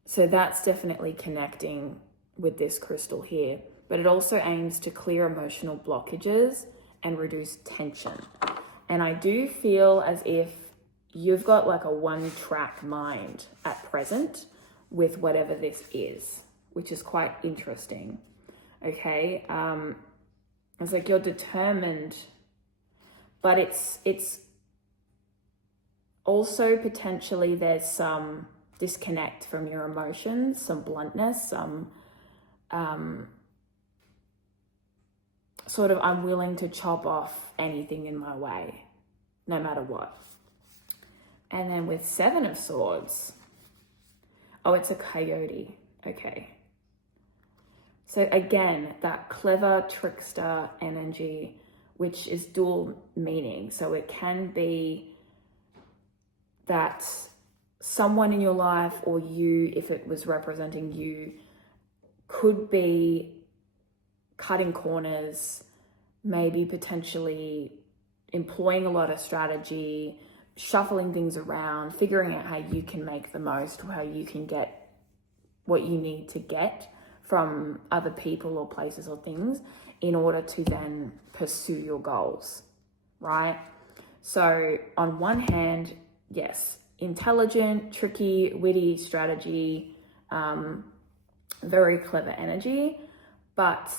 So that's definitely connecting with this crystal here. But it also aims to clear emotional blockages and reduce tension. And I do feel as if you've got like a one-track mind at present with whatever this is, which is quite interesting. Okay, it's like you're determined, but it's also potentially there's some disconnect from your emotions, some bluntness, some sort of I'm willing to chop off anything in my way, no matter what. And then with Seven of Swords, oh, it's a coyote. Okay. So again, that clever trickster energy, which is dual meaning. So it can be that someone in your life or you, if it was representing you, could be cutting corners, maybe potentially employing a lot of strategy, shuffling things around, figuring out how you can make the most, how you can get what you need to get from other people or places or things in order to then pursue your goals, right? So on one hand, yes, intelligent, tricky, witty strategy, very clever energy, but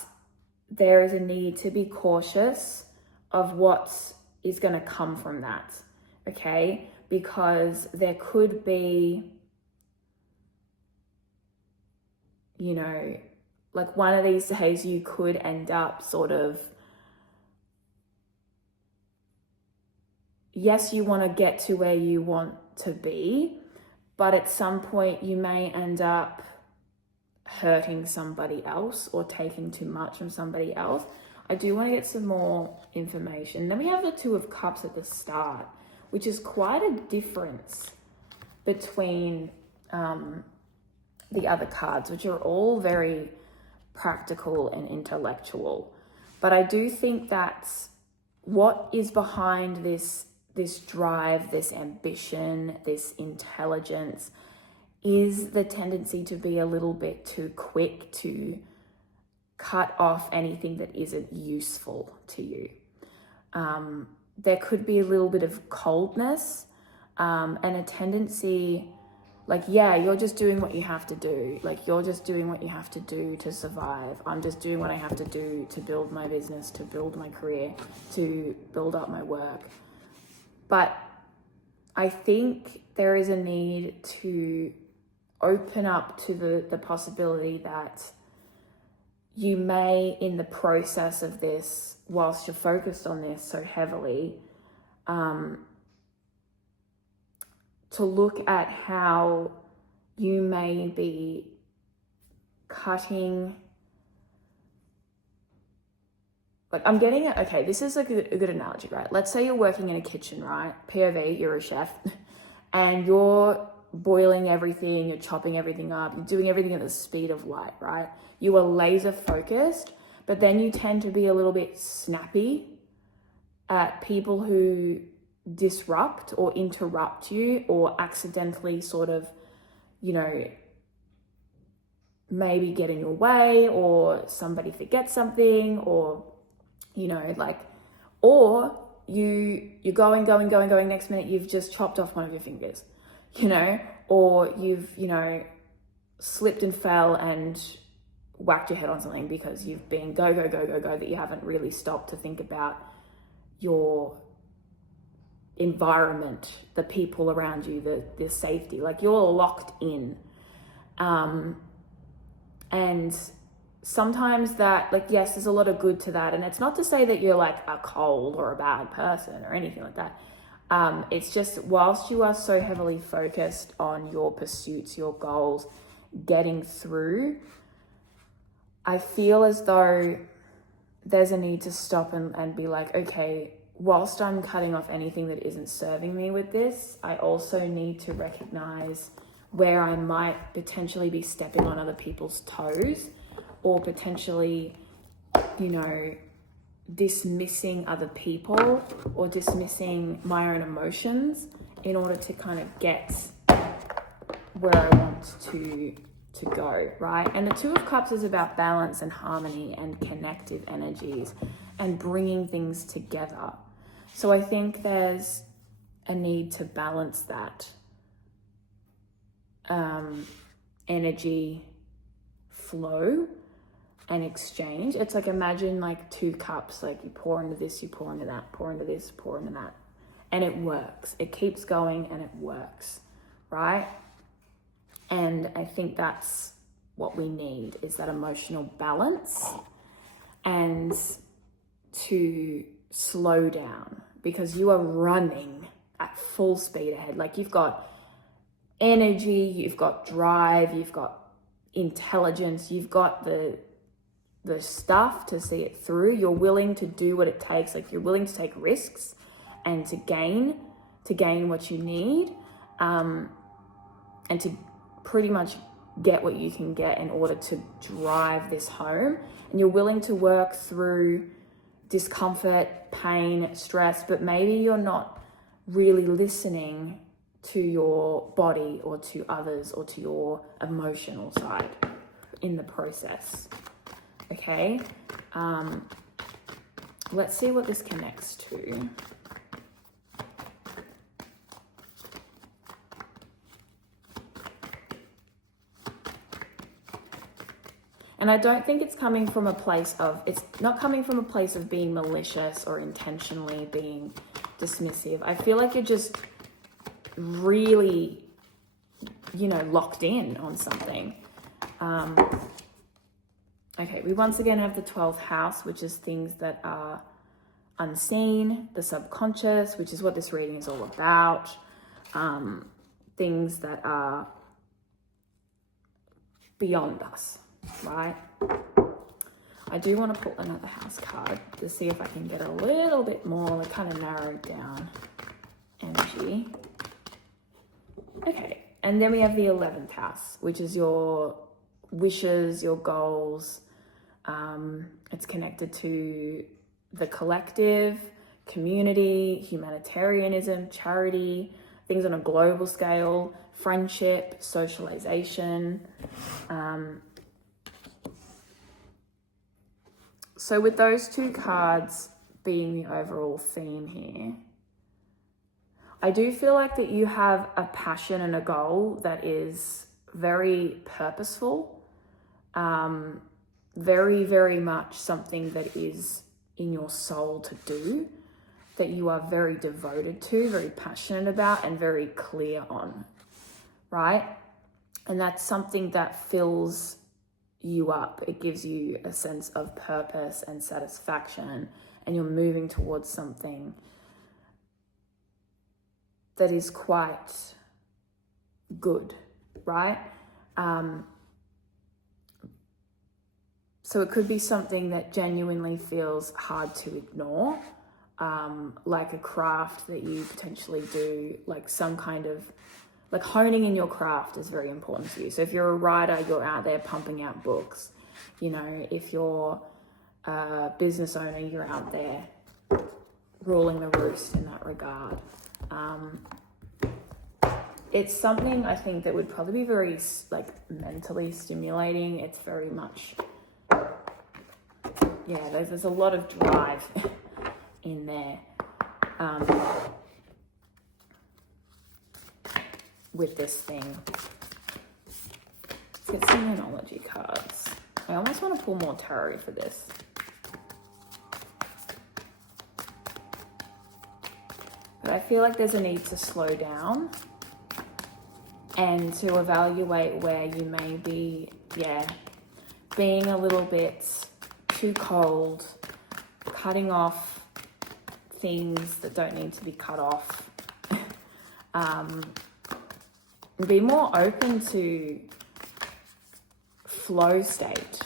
there is a need to be cautious of what is going to come from that, okay? Because there could be, you know, like one of these days you could end up sort of, yes, you want to get to where you want to be, but at some point you may end up hurting somebody else or taking too much from somebody else. I do want to get some more information. Then we have the Two of Cups at the start, which is quite a difference between the other cards, which are all very practical and intellectual. But I do think that what is behind this drive, this ambition, this intelligence is the tendency to be a little bit too quick to cut off anything that isn't useful to you. There could be a little bit of coldness and a tendency, like, yeah, you're just doing what you have to do. Like, you're just doing what you have to do to survive. I'm just doing what I have to do to build my business, to build my career, to build up my work. But I think there is a need to open up to the possibility that you may, in the process of this, whilst you're focused on this so heavily, to look at how you may be like I'm getting it. Okay, this is a good analogy, right? Let's say you're working in a kitchen, right? POV, you're a chef and you're boiling everything, you're chopping everything up, you're doing everything at the speed of light, right? You are laser focused, but then you tend to be a little bit snappy at people who disrupt or interrupt you or accidentally sort of, you know, maybe get in your way, or somebody forgets something, or, you know, like, or you're going, next minute you've just chopped off one of your fingers, you know, or you've, you know, slipped and fell and whacked your head on something because you've been go, that you haven't really stopped to think about your environment, the people around you, the safety. Like, you're locked in. And sometimes that, like, yes, there's a lot of good to that. And it's not to say that you're like a cold or a bad person or anything like that. It's just, whilst you are so heavily focused on your pursuits, your goals, getting through, I feel as though there's a need to stop and be like, okay, whilst I'm cutting off anything that isn't serving me with this, I also need to recognize where I might potentially be stepping on other people's toes, or potentially, you know, dismissing other people or dismissing my own emotions in order to kind of get where I want to go, right? And the Two of Cups is about balance and harmony and connective energies and bringing things together. So I think there's a need to balance that energy flow and exchange. It's like, imagine like two cups, like you pour into this, you pour into that, pour into this, pour into that, and it works. It keeps going and it works, right? And I think that's what we need, is that emotional balance and to slow down, because you are running at full speed ahead. Like, you've got energy, you've got drive, you've got intelligence, you've got the stuff to see it through. You're willing to do what it takes. Like, you're willing to take risks and to gain what you need, and to pretty much get what you can get in order to drive this home. And you're willing to work through discomfort, pain, stress, but maybe you're not really listening to your body or to others or to your emotional side in the process. Okay, let's see what this connects to. And I don't think it's coming from a place of, it's not coming from a place of being malicious or intentionally being dismissive. I feel like you're just really, you know, locked in on something. Okay, we once again have the 12th house, which is things that are unseen, the subconscious, which is what this reading is all about. Things that are beyond us, right? I do want to pull another house card to see if I can get a little bit more, like, kind of narrowed down energy. Okay, and then we have the 11th house, which is your wishes, your goals. It's connected to the collective, community, humanitarianism, charity, things on a global scale, friendship, socialization. So with those two cards being the overall theme here, I do feel like that you have a passion and a goal that is very purposeful, very, very much something that is in your soul to do, that you are very devoted to, very passionate about, and very clear on, right? And that's something that fills you up. It gives you a sense of purpose and satisfaction, and you're moving towards something that is quite good, right? So it could be something that genuinely feels hard to ignore, like a craft that you potentially do, like some kind of, like honing in your craft is very important to you. So if you're a writer, you're out there pumping out books. You know, if you're a business owner, you're out there ruling the roost in that regard. It's something I think that would probably be very like mentally stimulating. It's very much, yeah, there's a lot of drive in there with this thing. Let's get some Moonology cards. I almost want to pull more tarot for this. But I feel like there's a need to slow down and to evaluate where you may be, being a little bit too cold, cutting off things that don't need to be cut off. Be more open to flow state.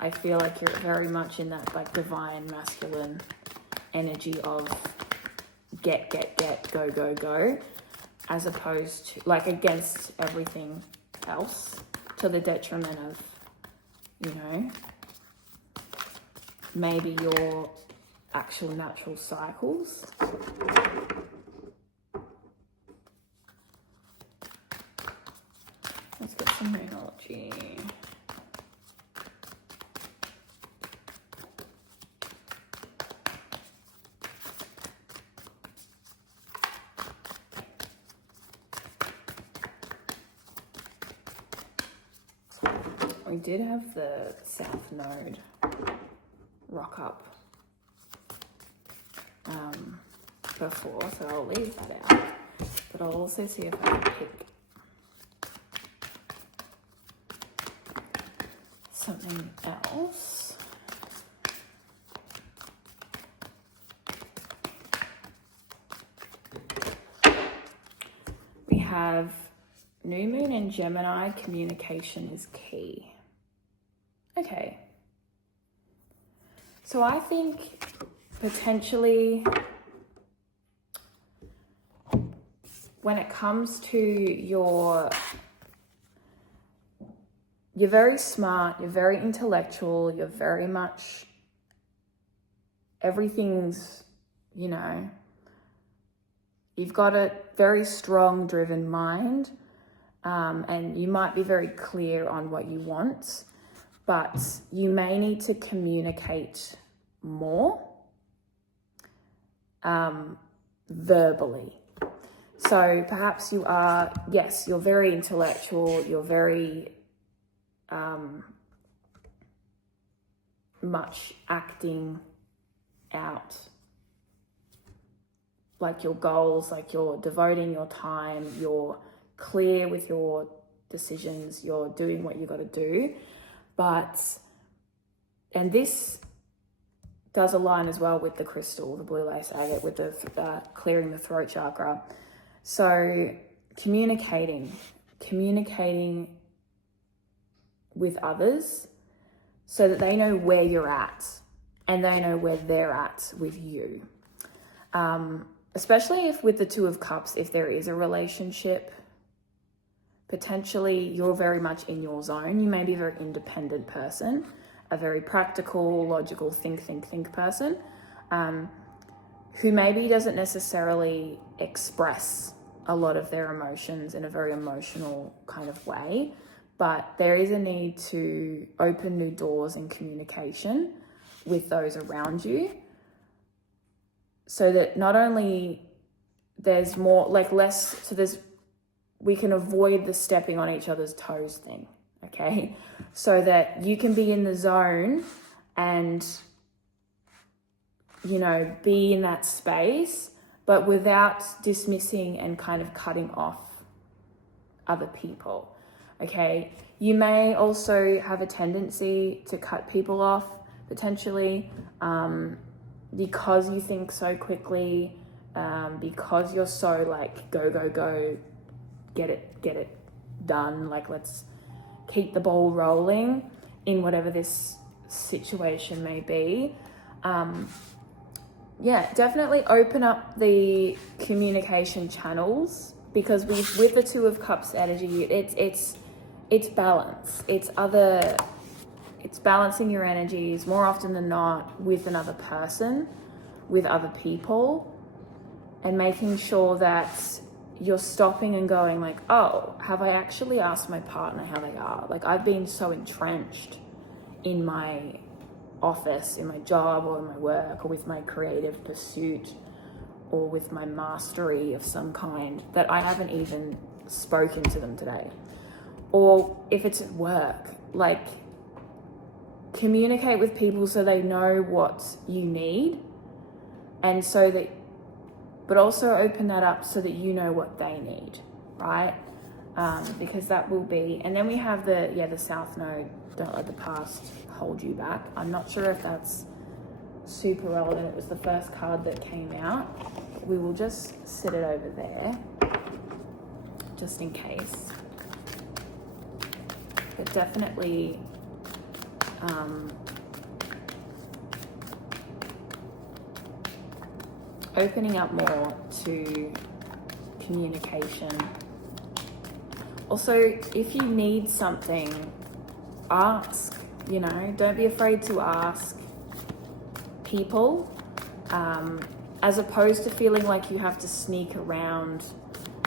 I feel like you're very much in that like divine masculine energy of get, go, go, go, as opposed to like against everything else to the detriment of, you know, maybe your actual natural cycles. Let's get some Moonology. We did have the South Node rock up before, so I'll leave that out. But I'll also see if I can pick something else. We have New Moon in Gemini, communication is key. Okay. So I think potentially when it comes to you're very smart, you're very intellectual, you're very much, everything's, you know, you've got a very strong, driven mind, and you might be very clear on what you want, but you may need to communicate more verbally. So perhaps you are, yes, you're very intellectual, you're very much acting out like your goals, like you're devoting your time, you're clear with your decisions, you're doing what you got to do. But, and this does align as well with the crystal, the blue lace agate, with the clearing the throat chakra. So communicating with others so that they know where you're at and they know where they're at with you. Especially if with the Two of Cups, if there is a relationship, potentially you're very much in your zone. You may be a very independent person, a very practical, logical, think person, who maybe doesn't necessarily express a lot of their emotions in a very emotional kind of way, but there is a need to open new doors in communication with those around you so that not only there's more, like less, so we can avoid the stepping on each other's toes thing, okay? So that you can be in the zone and, you know, be in that space, but without dismissing and kind of cutting off other people, okay? You may also have a tendency to cut people off, potentially, because you think so quickly, because you're so like, go, get it done, like let's keep the ball rolling in whatever this situation may be. Yeah, definitely open up the communication channels, because with the Two of Cups energy, it's balance. It's balancing your energies more often than not with another person, with other people, and making sure that you're stopping and going like, oh, have I actually asked my partner how they are? Like, I've been so entrenched in my office, in my job, or in my work, or with my creative pursuit, or with my mastery of some kind, that I haven't even spoken to them today. Or if it's at work, like, communicate with people so they know what you need, and so that, but also open that up so that you know what they need, right? Because that will be, and then we have the South Node. Don't let the past hold you back. I'm not sure if that's super relevant. It was the first card that came out. We will just sit it over there, just in case. But definitely, opening up more to communication. Also, if you need something, ask. You know, don't be afraid to ask people, as opposed to feeling like you have to sneak around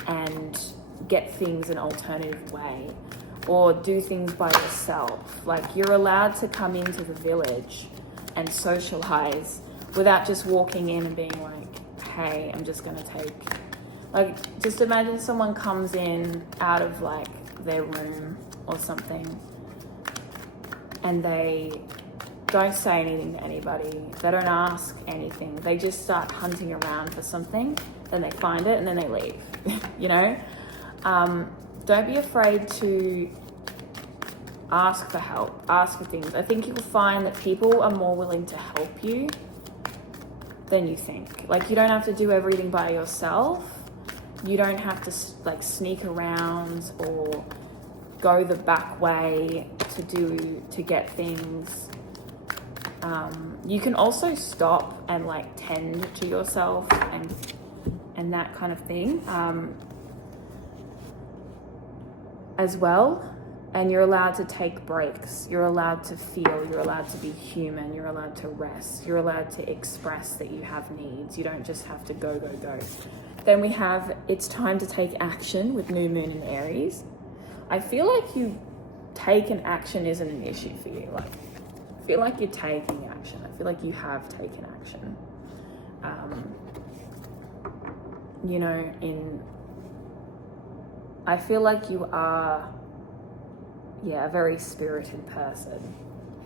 and get things an alternative way, or do things by yourself. Like, you're allowed to come into the village and socialize without just walking in and being like, hey, I'm just gonna take, like, just imagine someone comes in out of like their room or something, and they don't say anything to anybody, they don't ask anything, they just start hunting around for something, then they find it and then they leave. You know, don't be afraid to ask for help, ask for things. I think you'll find that people are more willing to help you than you think. Like, you don't have to do everything by yourself. You don't have to like sneak around or go the back way to get things. You can also stop and like tend to yourself and that kind of thing, as well. And you're allowed to take breaks. You're allowed to feel. You're allowed to be human. You're allowed to rest. You're allowed to express that you have needs. You don't just have to go, go, go. Then we have, it's time to take action with New Moon in Aries. I feel like you taking action isn't an issue for you. Like, I feel like you're taking action. I feel like you have taken action. You know, I feel like you are, a very spirited person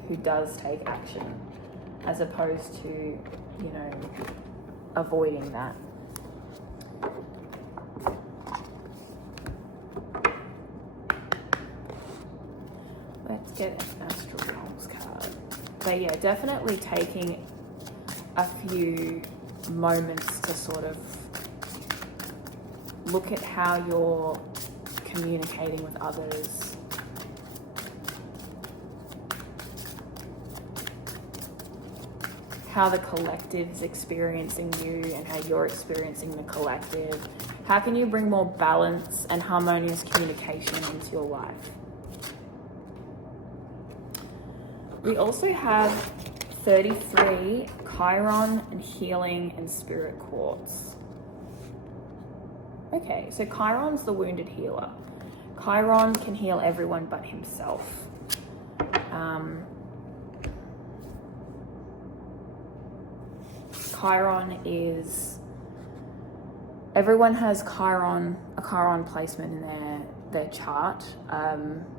who does take action, as opposed to, you know, avoiding that. Let's get an Astral Realms card. But yeah, definitely taking a few moments to sort of look at how you're communicating with others. How the collective's experiencing you and how you're experiencing the collective. How can you bring more balance and harmonious communication into your life? We also have 33 Chiron and Healing and Spirit Quartz. Okay, so Chiron's the wounded healer. Chiron can heal everyone but himself. Chiron is, everyone has a Chiron placement in their chart.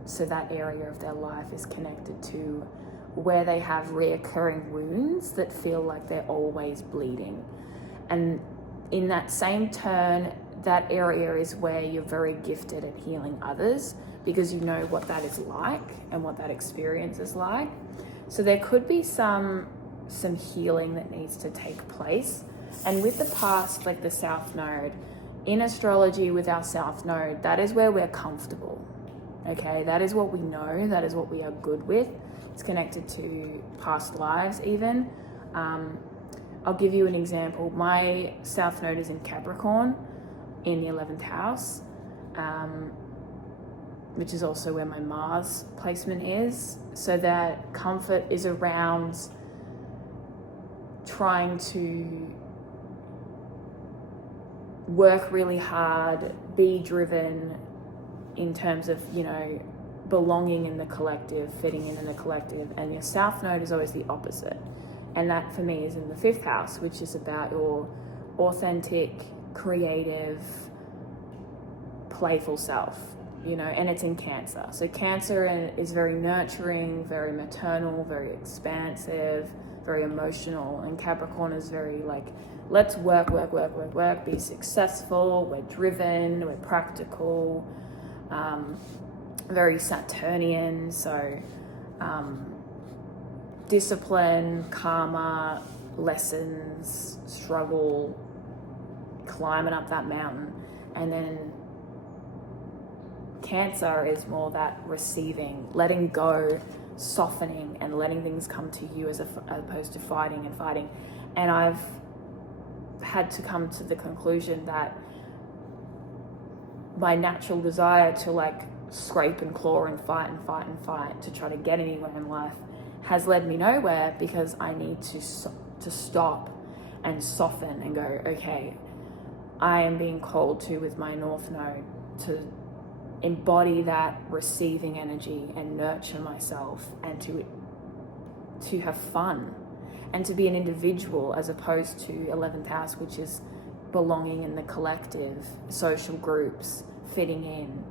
So that area of their life is connected to where they have reoccurring wounds that feel like they're always bleeding. And in that same turn, that area is where you're very gifted at healing others, because you know what that is like and what that experience is like. So there could be some healing that needs to take place. And with the past, like the South Node, in astrology with our South Node, that is where we're comfortable. Okay, that is what we know, that is what we are good with. It's connected to past lives even. I'll give you an example. My South Node is in Capricorn in the 11th house, which is also where my Mars placement is. So that comfort is around trying to work really hard, be driven in terms of, you know, belonging in the collective, fitting in the collective. And your South Node is always the opposite. And that for me is in the 5th house, which is about your authentic, creative, playful self, you know, and it's in Cancer. So Cancer is very nurturing, very maternal, very expansive, very emotional. And Capricorn is very like, let's work, be successful, we're driven, we're practical, very Saturnian. So discipline, karma, lessons, struggle, climbing up that mountain. And then Cancer is more that receiving, letting go, softening, and letting things come to you as opposed to fighting. And I've had to come to the conclusion that my natural desire to like scrape and claw and fight to try to get anywhere in life has led me nowhere, because I need to stop and soften and go, okay, I am being called to, with my North Node, to embody that receiving energy and nurture myself, and to have fun and to be an individual, as opposed to 11th house, which is belonging in the collective, social groups, fitting in.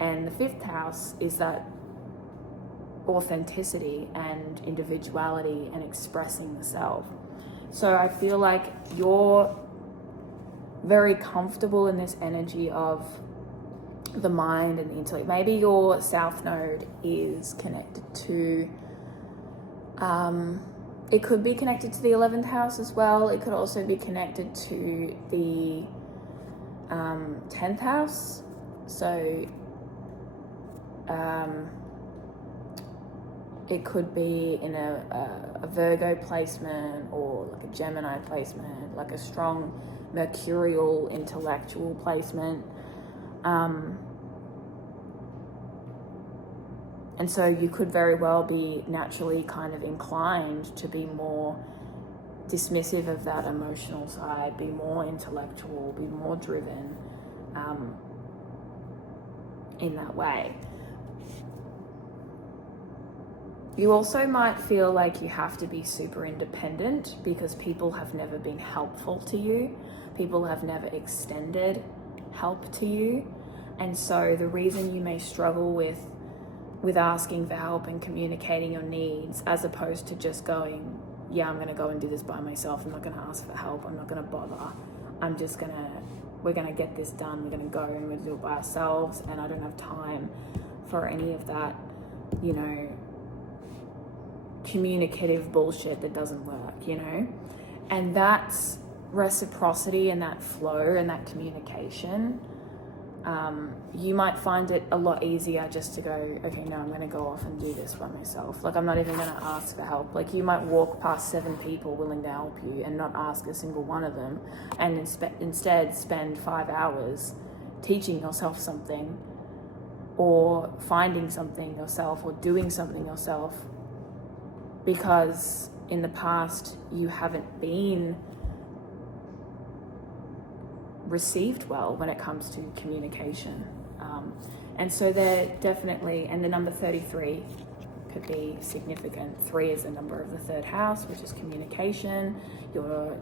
And the 5th house is that authenticity and individuality and expressing the self. So I feel like you're very comfortable in this energy of the mind and the intellect. Maybe your South Node is connected to, it could be connected to the 11th house as well. It could also be connected to the 10th house. So it could be in a Virgo placement, or like a Gemini placement, like a strong mercurial intellectual placement. And so you could very well be naturally kind of inclined to be more dismissive of that emotional side, be more intellectual, be more driven in that way. You also might feel like you have to be super independent because people have never been helpful to you. People have never extended help to you. And so the reason you may struggle with asking for help and communicating your needs, as opposed to just going, yeah, I'm going to go and do this by myself. I'm not going to ask for help. I'm not going to bother. We're going to get this done. We're going to go and we're going to do it by ourselves. And I don't have time for any of that, you know, communicative bullshit that doesn't work, you know? And that's reciprocity and that flow and that communication. You might find it a lot easier just to go, okay, no, I'm going to go off and do this by myself. Like, I'm not even going to ask for help. Like, you might walk past 7 people willing to help you and not ask a single one of them, and instead spend 5 hours teaching yourself something, or finding something yourself, or doing something yourself, because in the past you haven't been received well when it comes to communication. And so they're definitely, and the number 33 could be significant. 3 is the number of the 3rd house, which is communication, your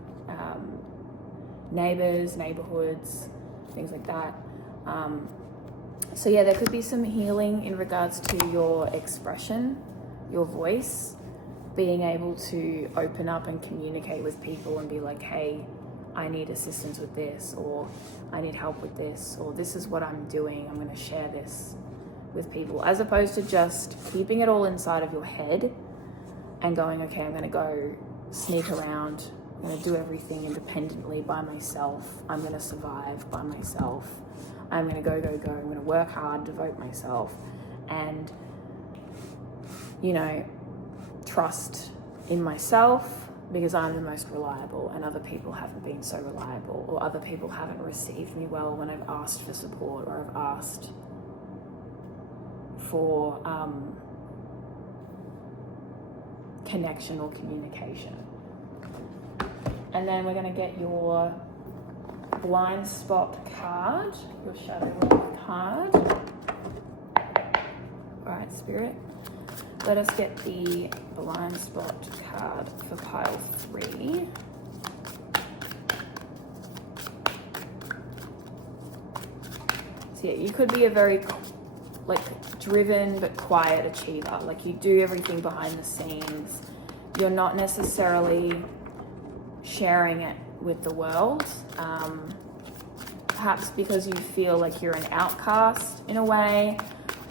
neighbors, neighborhoods, things like that. So yeah, there could be some healing in regards to your expression, your voice, being able to open up and communicate with people and be like, hey, I need assistance with this, or I need help with this, or this is what I'm doing, I'm going to share this with people, as opposed to just keeping it all inside of your head and going, okay, I'm going to go sneak around, I'm going to do everything independently by myself, I'm going to survive by myself, I'm going to go, I'm going to work hard, devote myself. And you know, trust in myself because I'm the most reliable and other people haven't been so reliable, or other people haven't received me well when I've asked for support or I've asked for connection or communication. And then we're going to get your blind spot card, your shadow work card. All right, Spirit. Let us get the blind spot card for pile 3. So yeah, you could be a very driven but quiet achiever. Like, you do everything behind the scenes. You're not necessarily sharing it with the world. Perhaps because you feel like you're an outcast in a way,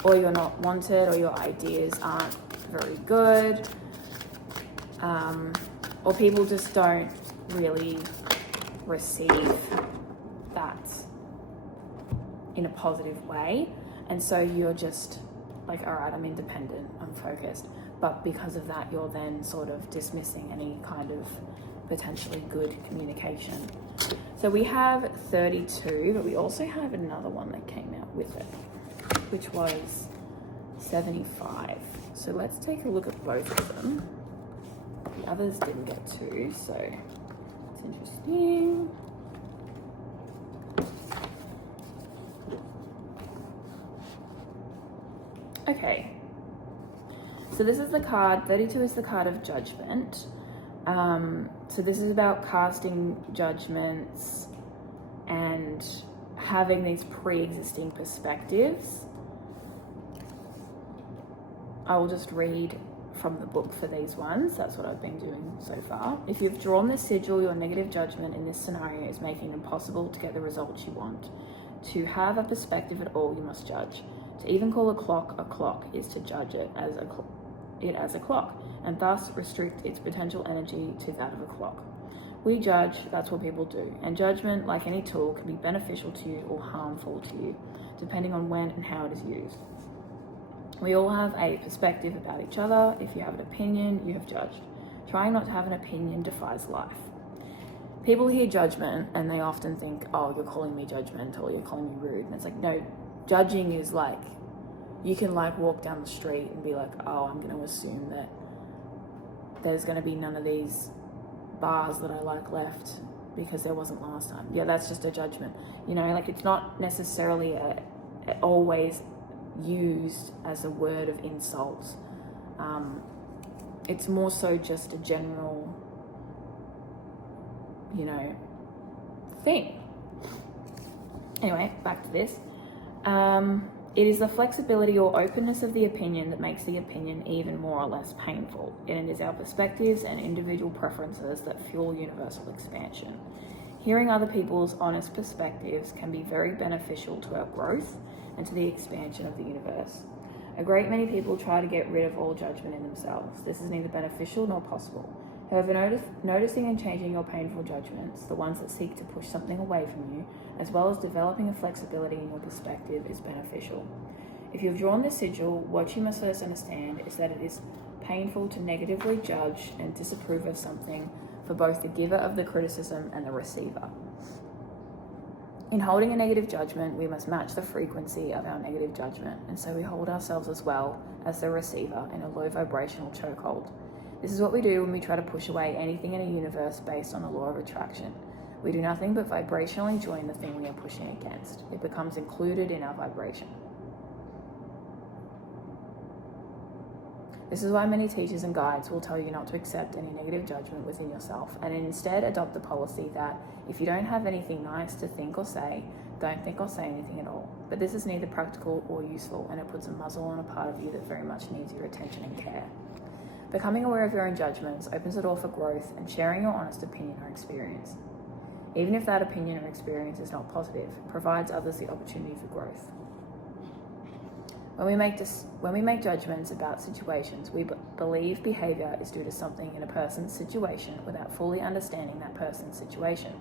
or you're not wanted, or your ideas aren't very good, or people just don't really receive that in a positive way. And so you're just like, all right, I'm independent, I'm focused. But because of that, you're then sort of dismissing any kind of potentially good communication. So we have 32, but we also have another one that came out with it, which was 75. So let's take a look at both of them. The others didn't get to, so it's interesting. Okay, so this is the card, 32 is the card of judgment. So this is about casting judgments and having these pre-existing perspectives. I will just read from the book for these ones. That's what I've been doing so far. If you've drawn this sigil, your negative judgment in this scenario is making it impossible to get the results you want. To have a perspective at all, you must judge. To even call a clock is to judge it as a clock, and thus restrict its potential energy to that of a clock. We judge, that's what people do, and judgment, like any tool, can be beneficial to you or harmful to you, depending on when and how it is used. We all have a perspective about each other. If you have an opinion, you have judged. Trying not to have an opinion defies life. People hear judgment and they often think, oh, you're calling me judgmental, you're calling me rude. And it's like, no, judging is like, you can like walk down the street and be like, oh, I'm going to assume that there's going to be none of these bars that I like left because there wasn't last time. Yeah, that's just a judgment. You know, like, it's not necessarily always used as a word of insult. It's more so just a general, you know, thing. Anyway, back to this. It is the flexibility or openness of the opinion that makes the opinion even more or less painful. And it is our perspectives and individual preferences that fuel universal expansion. Hearing other people's honest perspectives can be very beneficial to our growth and to the expansion of the universe. A great many people try to get rid of all judgment in themselves. This is neither beneficial nor possible. However, noticing and changing your painful judgments, the ones that seek to push something away from you, as well as developing a flexibility in your perspective, is beneficial. If you've drawn this sigil, what you must first understand is that it is painful to negatively judge and disapprove of something for both the giver of the criticism and the receiver. In holding a negative judgment, we must match the frequency of our negative judgment, and so we hold ourselves as well as the receiver in a low vibrational chokehold. This is what we do when we try to push away anything in a universe based on the law of attraction. We do nothing but vibrationally join the thing we are pushing against. It becomes included in our vibration. This is why many teachers and guides will tell you not to accept any negative judgment within yourself, and instead adopt the policy that if you don't have anything nice to think or say, don't think or say anything at all. But this is neither practical or useful, and it puts a muzzle on a part of you that very much needs your attention and care. Becoming aware of your own judgments opens the door for growth and sharing your honest opinion or experience. Even if that opinion or experience is not positive, it provides others the opportunity for growth. When we make judgments about situations, we believe behavior is due to something in a person's situation without fully understanding that person's situation.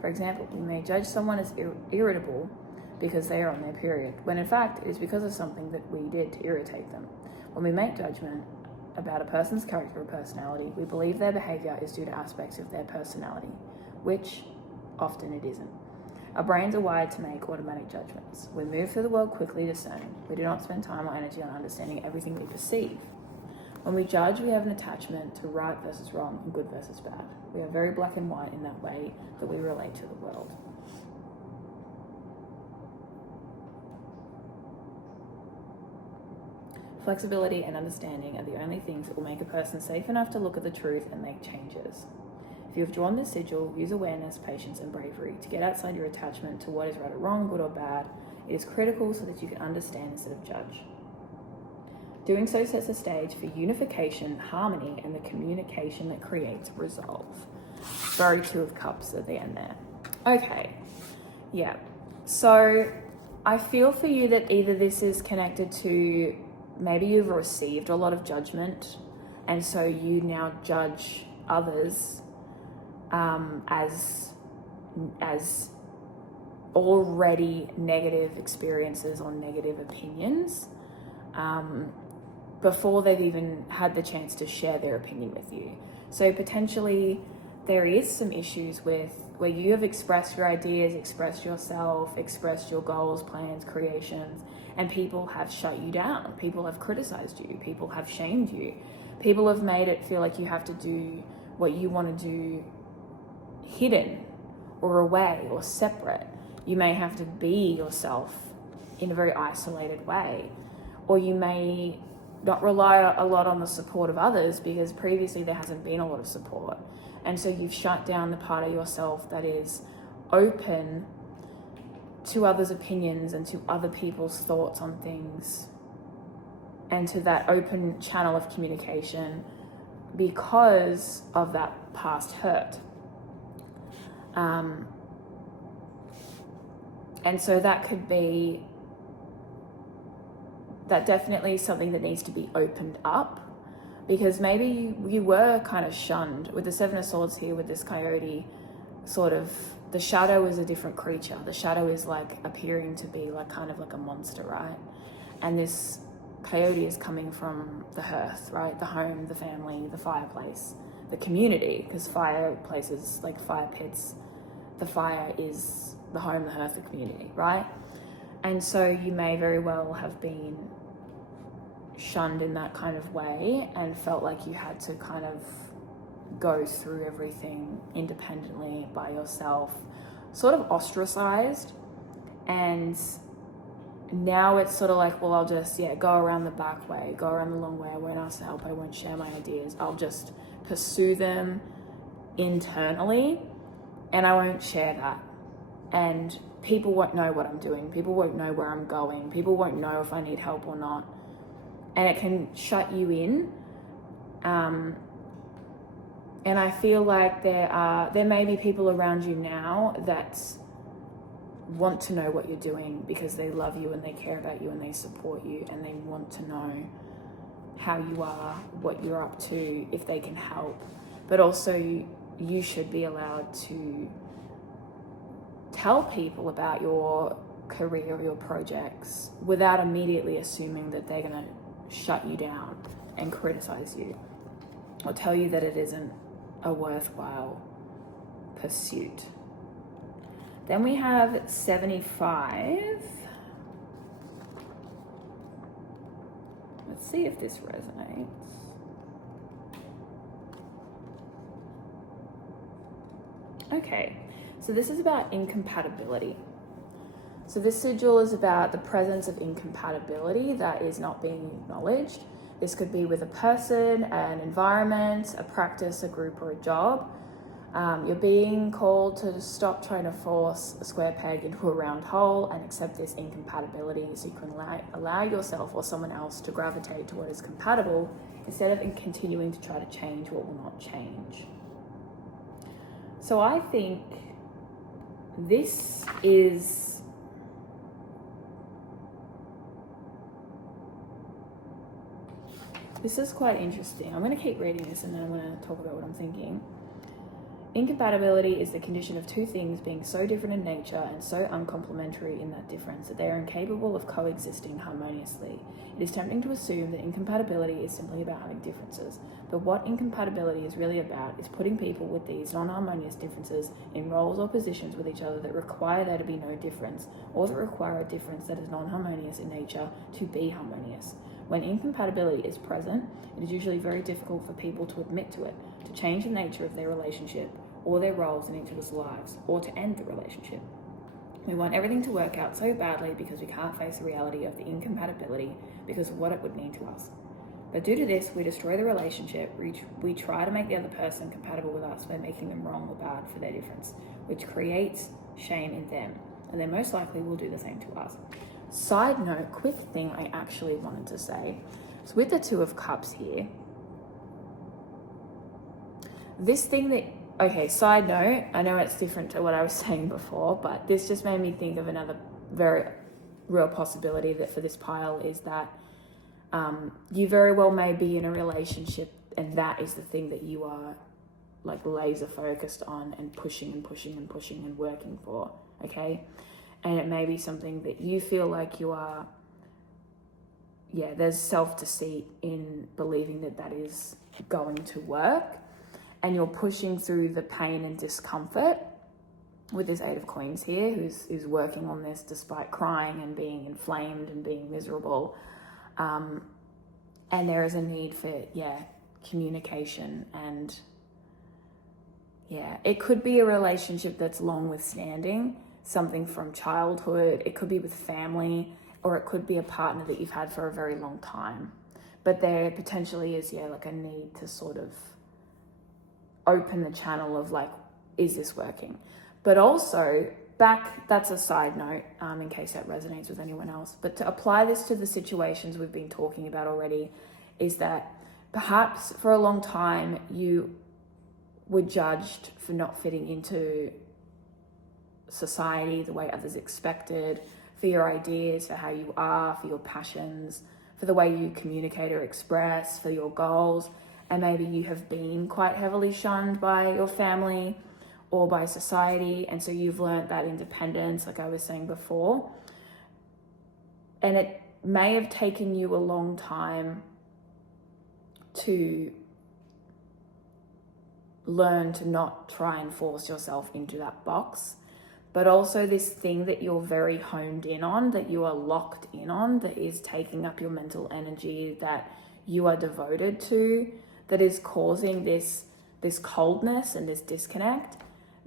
For example, we may judge someone as irritable because they are on their period, when in fact it is because of something that we did to irritate them. When we make judgment about a person's character or personality, we believe their behavior is due to aspects of their personality, which often it isn't. Our brains are wired to make automatic judgments. We move through the world quickly discerning. We do not spend time or energy on understanding everything we perceive. When we judge, we have an attachment to right versus wrong and good versus bad. We are very black and white in that way that we relate to the world. Flexibility and understanding are the only things that will make a person safe enough to look at the truth and make changes. If you have drawn this sigil, use awareness, patience, and bravery to get outside your attachment to what is right or wrong, good or bad. It is critical so that you can understand instead of judge. Doing so sets the stage for unification, harmony, and the communication that creates resolve. Very Two of Cups at the end there. Okay, yeah. So I feel for you that either this is connected to maybe you've received a lot of judgment, and so you now judge others as already negative experiences or negative opinions before they've even had the chance to share their opinion with you. So potentially there is some issues with where you have expressed your ideas, expressed yourself, expressed your goals, plans, creations, and people have shut you down. People have criticized you. People have shamed you. People have made it feel like you have to do what you want to do hidden or away or separate. You may have to be yourself in a very isolated way, or you may not rely a lot on the support of others because previously there hasn't been a lot of support. And so you've shut down the part of yourself that is open to others' opinions and to other people's thoughts on things and to that open channel of communication because of that past hurt. And so that definitely is something that needs to be opened up, because maybe you were kind of shunned. With the Seven of Swords here, with this coyote, sort of, the shadow is a different creature. The shadow is like appearing to be like kind of like a monster, right? And this coyote is coming from the hearth, right? The home, the family, the fireplace, the community, because fireplaces, like fire pits, the fire is the home, the hearth, the community, right? And so you may very well have been shunned in that kind of way and felt like you had to kind of go through everything independently by yourself, sort of ostracized. And now it's sort of like, well, I'll just, go around the back way, go around the long way. I won't ask for help. I won't share my ideas. I'll just pursue them internally and I won't share that. And people won't know what I'm doing. People won't know where I'm going. People won't know if I need help or not. And it can shut you in. And I feel like there may be people around you now that want to know what you're doing because they love you and they care about you and they support you and they want to know how you are, what you're up to, if they can help. But also you should be allowed to tell people about your career or your projects without immediately assuming that they're going to shut you down and criticize you or tell you that it isn't a worthwhile pursuit. Then we have 75. Let's see if this resonates. Okay, so this is about incompatibility. So this sigil is about the presence of incompatibility that is not being acknowledged. This could be with a person, an environment, a practice, a group, or a job. You're being called to stop trying to force a square peg into a round hole and accept this incompatibility so you can allow yourself or someone else to gravitate to what is compatible instead of continuing to try to change what will not change. So I think this is quite interesting. I'm going to keep reading this and then I'm going to talk about what I'm thinking. Incompatibility is the condition of two things being so different in nature and so uncomplementary in that difference that they are incapable of coexisting harmoniously. It is tempting to assume that incompatibility is simply about having differences, but what incompatibility is really about is putting people with these non-harmonious differences in roles or positions with each other that require there to be no difference, or that require a difference that is non-harmonious in nature to be harmonious. When incompatibility is present, it is usually very difficult for people to admit to it, to change the nature of their relationship or their roles in each other's lives, or to end the relationship. We want everything to work out so badly because we can't face the reality of the incompatibility because of what it would mean to us. But due to this, we destroy the relationship. We try to make the other person compatible with us by making them wrong or bad for their difference, which creates shame in them, and they most likely will do the same to us. Side note, quick thing I actually wanted to say. So with the Two of Cups here, this thing that, okay, side note, I know it's different to what I was saying before, but this just made me think of another very real possibility that for this pile is that you very well may be in a relationship and that is the thing that you are like laser focused on and pushing and pushing and pushing and working for, okay? And it may be something that you feel like you are, there's self-deceit in believing that that is going to work. And you're pushing through the pain and discomfort with this Eight of Coins here, who's working on this despite crying and being inflamed and being miserable. And there is a need for, communication. And it could be a relationship that's long withstanding, something from childhood. It could be with family, or it could be a partner that you've had for a very long time. But there potentially is, like a need to sort of open the channel of like, is this working? But also that's a side note, in case that resonates with anyone else. But to apply this to the situations we've been talking about already, is that perhaps for a long time you were judged for not fitting into society the way others expected, for your ideas, for how you are, for your passions, for the way you communicate or express, for your goals. And maybe you have been quite heavily shunned by your family or by society. And so you've learned that independence, like I was saying before. And it may have taken you a long time to learn to not try and force yourself into that box. But also this thing that you're very honed in on, that you are locked in on, that is taking up your mental energy, that you are devoted to, that is causing this coldness and this disconnect,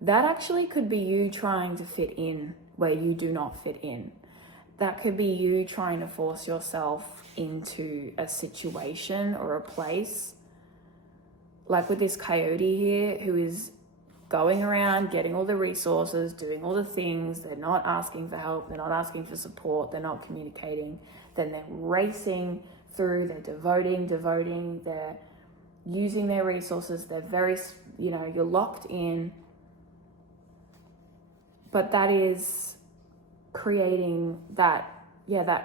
that actually could be you trying to fit in where you do not fit in. That could be you trying to force yourself into a situation or a place. Like with this coyote here, who is going around, getting all the resources, doing all the things. They're not asking for help. They're not asking for support. They're not communicating. Then they're racing through. They're devoting. They're using their resources. They're very, you're locked in. But that is creating that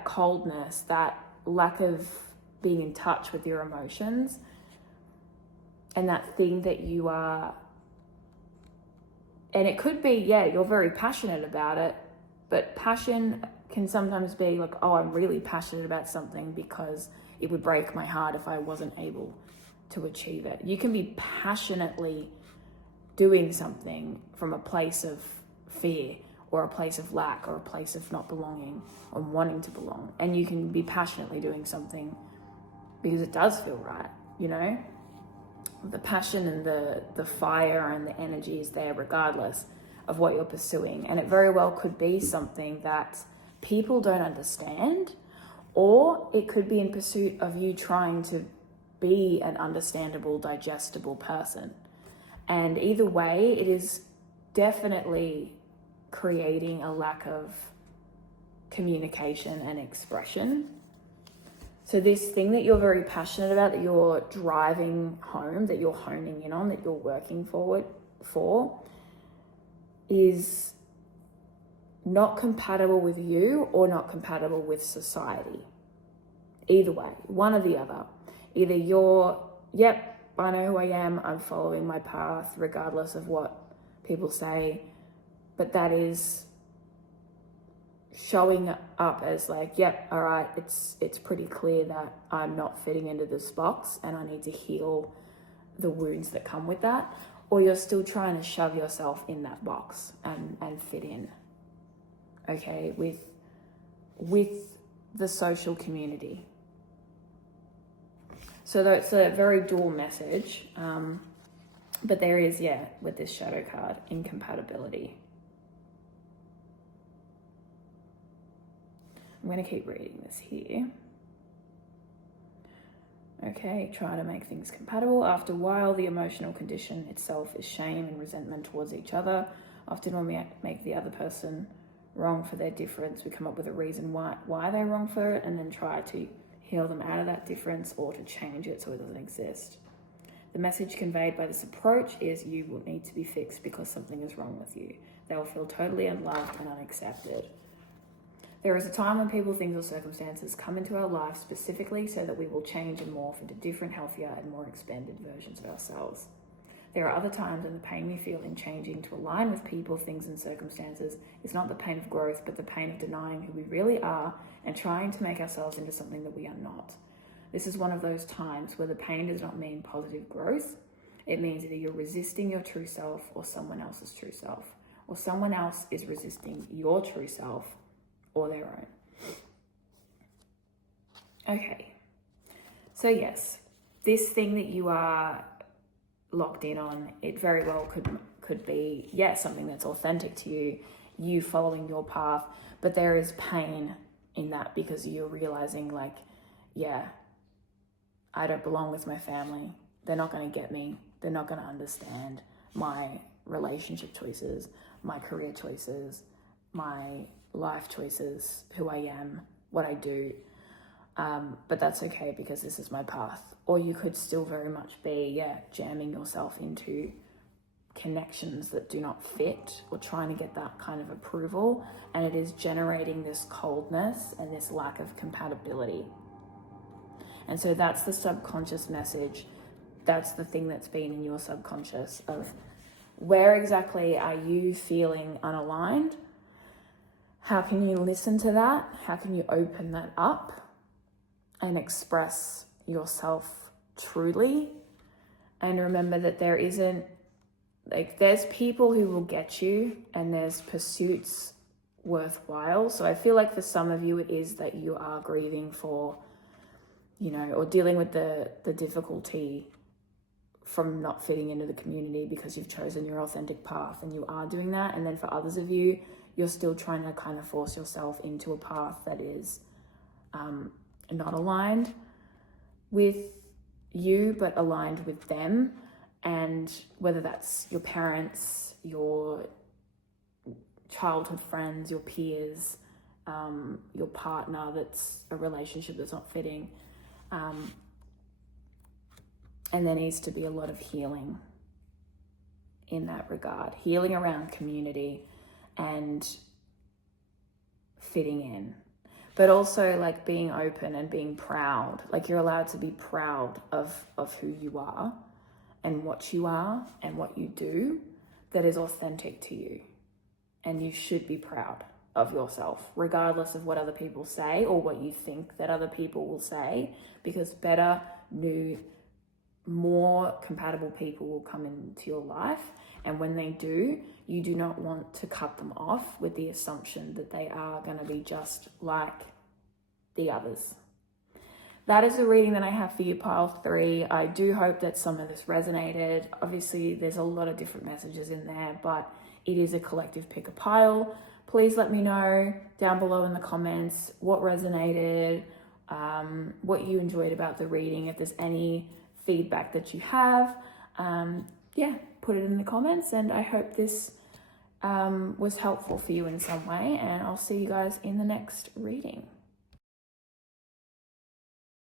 coldness, that lack of being in touch with your emotions, and that thing that you are. And it could be, you're very passionate about it, but passion can sometimes be like, oh, I'm really passionate about something because it would break my heart if I wasn't able to achieve it. You can be passionately doing something from a place of fear or a place of lack or a place of not belonging or wanting to belong. And you can be passionately doing something because it does feel right, The passion and the fire and the energy is there regardless of what you're pursuing. And it very well could be something that people don't understand, or it could be in pursuit of you trying to be an understandable, digestible person. And either way, it is definitely creating a lack of communication and expression. So this thing that you're very passionate about, that you're driving home, that you're honing in on, that you're working forward for, is not compatible with you or not compatible with society. Either way, one or the other. Either you're, I know who I am, I'm following my path regardless of what people say, but that is showing up as like, yep, all right, it's pretty clear that I'm not fitting into this box and I need to heal the wounds that come with that, or you're still trying to shove yourself in that box and fit in, okay, with the social community. So it's a very dual message, but there is, with this shadow card, incompatibility. I'm going to keep reading this here. Okay, try to make things compatible. After a while, the emotional condition itself is shame and resentment towards each other. Often when we make the other person wrong for their difference, we come up with a reason why they're wrong for it and then try to heal them out of that difference or to change it so it doesn't exist. The message conveyed by this approach is you will need to be fixed because something is wrong with you. They will feel totally unloved and unaccepted. There is a time when people, things, or circumstances come into our life specifically so that we will change and morph into different, healthier, and more expanded versions of ourselves. There are other times when the pain we feel in changing to align with people, things, and circumstances is not the pain of growth, but the pain of denying who we really are and trying to make ourselves into something that we are not. This is one of those times where the pain does not mean positive growth. It means either you're resisting your true self or someone else's true self, or someone else is resisting your true self or their own. Okay, so yes, this thing that you are locked in on, it very well could be, something that's authentic to you, you following your path, but there is pain in that because you're realizing like, I don't belong with my family. They're not going to get me. They're not going to understand my relationship choices, my career choices, my life choices, who I am, what I do. But that's okay because this is my path. Or you could still very much be, jamming yourself into connections that do not fit or trying to get that kind of approval. And it is generating this coldness and this lack of compatibility. And so that's the subconscious message. That's the thing that's been in your subconscious of where exactly are you feeling unaligned? How can you listen to that? How can you open that up and express yourself truly? And remember that there isn't, like, there's people who will get you and there's pursuits worthwhile. So I feel like for some of you, it is that you are grieving for, or dealing with the difficulty from not fitting into the community because you've chosen your authentic path and you are doing that. And then for others of you, you're still trying to kind of force yourself into a path that is not aligned with you, but aligned with them. And whether that's your parents, your childhood friends, your peers, your partner that's a relationship that's not fitting. And there needs to be a lot of healing in that regard. Healing around community and fitting in. But also like being open and being proud. Like you're allowed to be proud of who you are and what you are and what you do that is authentic to you. And you should be proud of yourself, regardless of what other people say or what you think that other people will say, because better, new, more compatible people will come into your life. And when they do, you do not want to cut them off with the assumption that they are going to be just like the others. That is the reading that I have for you, pile 3. I do hope that some of this resonated. Obviously, there's a lot of different messages in there, but it is a collective pick a pile. Please let me know down below in the comments what resonated, what you enjoyed about the reading. If there's any feedback that you have, put it in the comments, and I hope this was helpful for you in some way, and I'll see you guys in the next reading.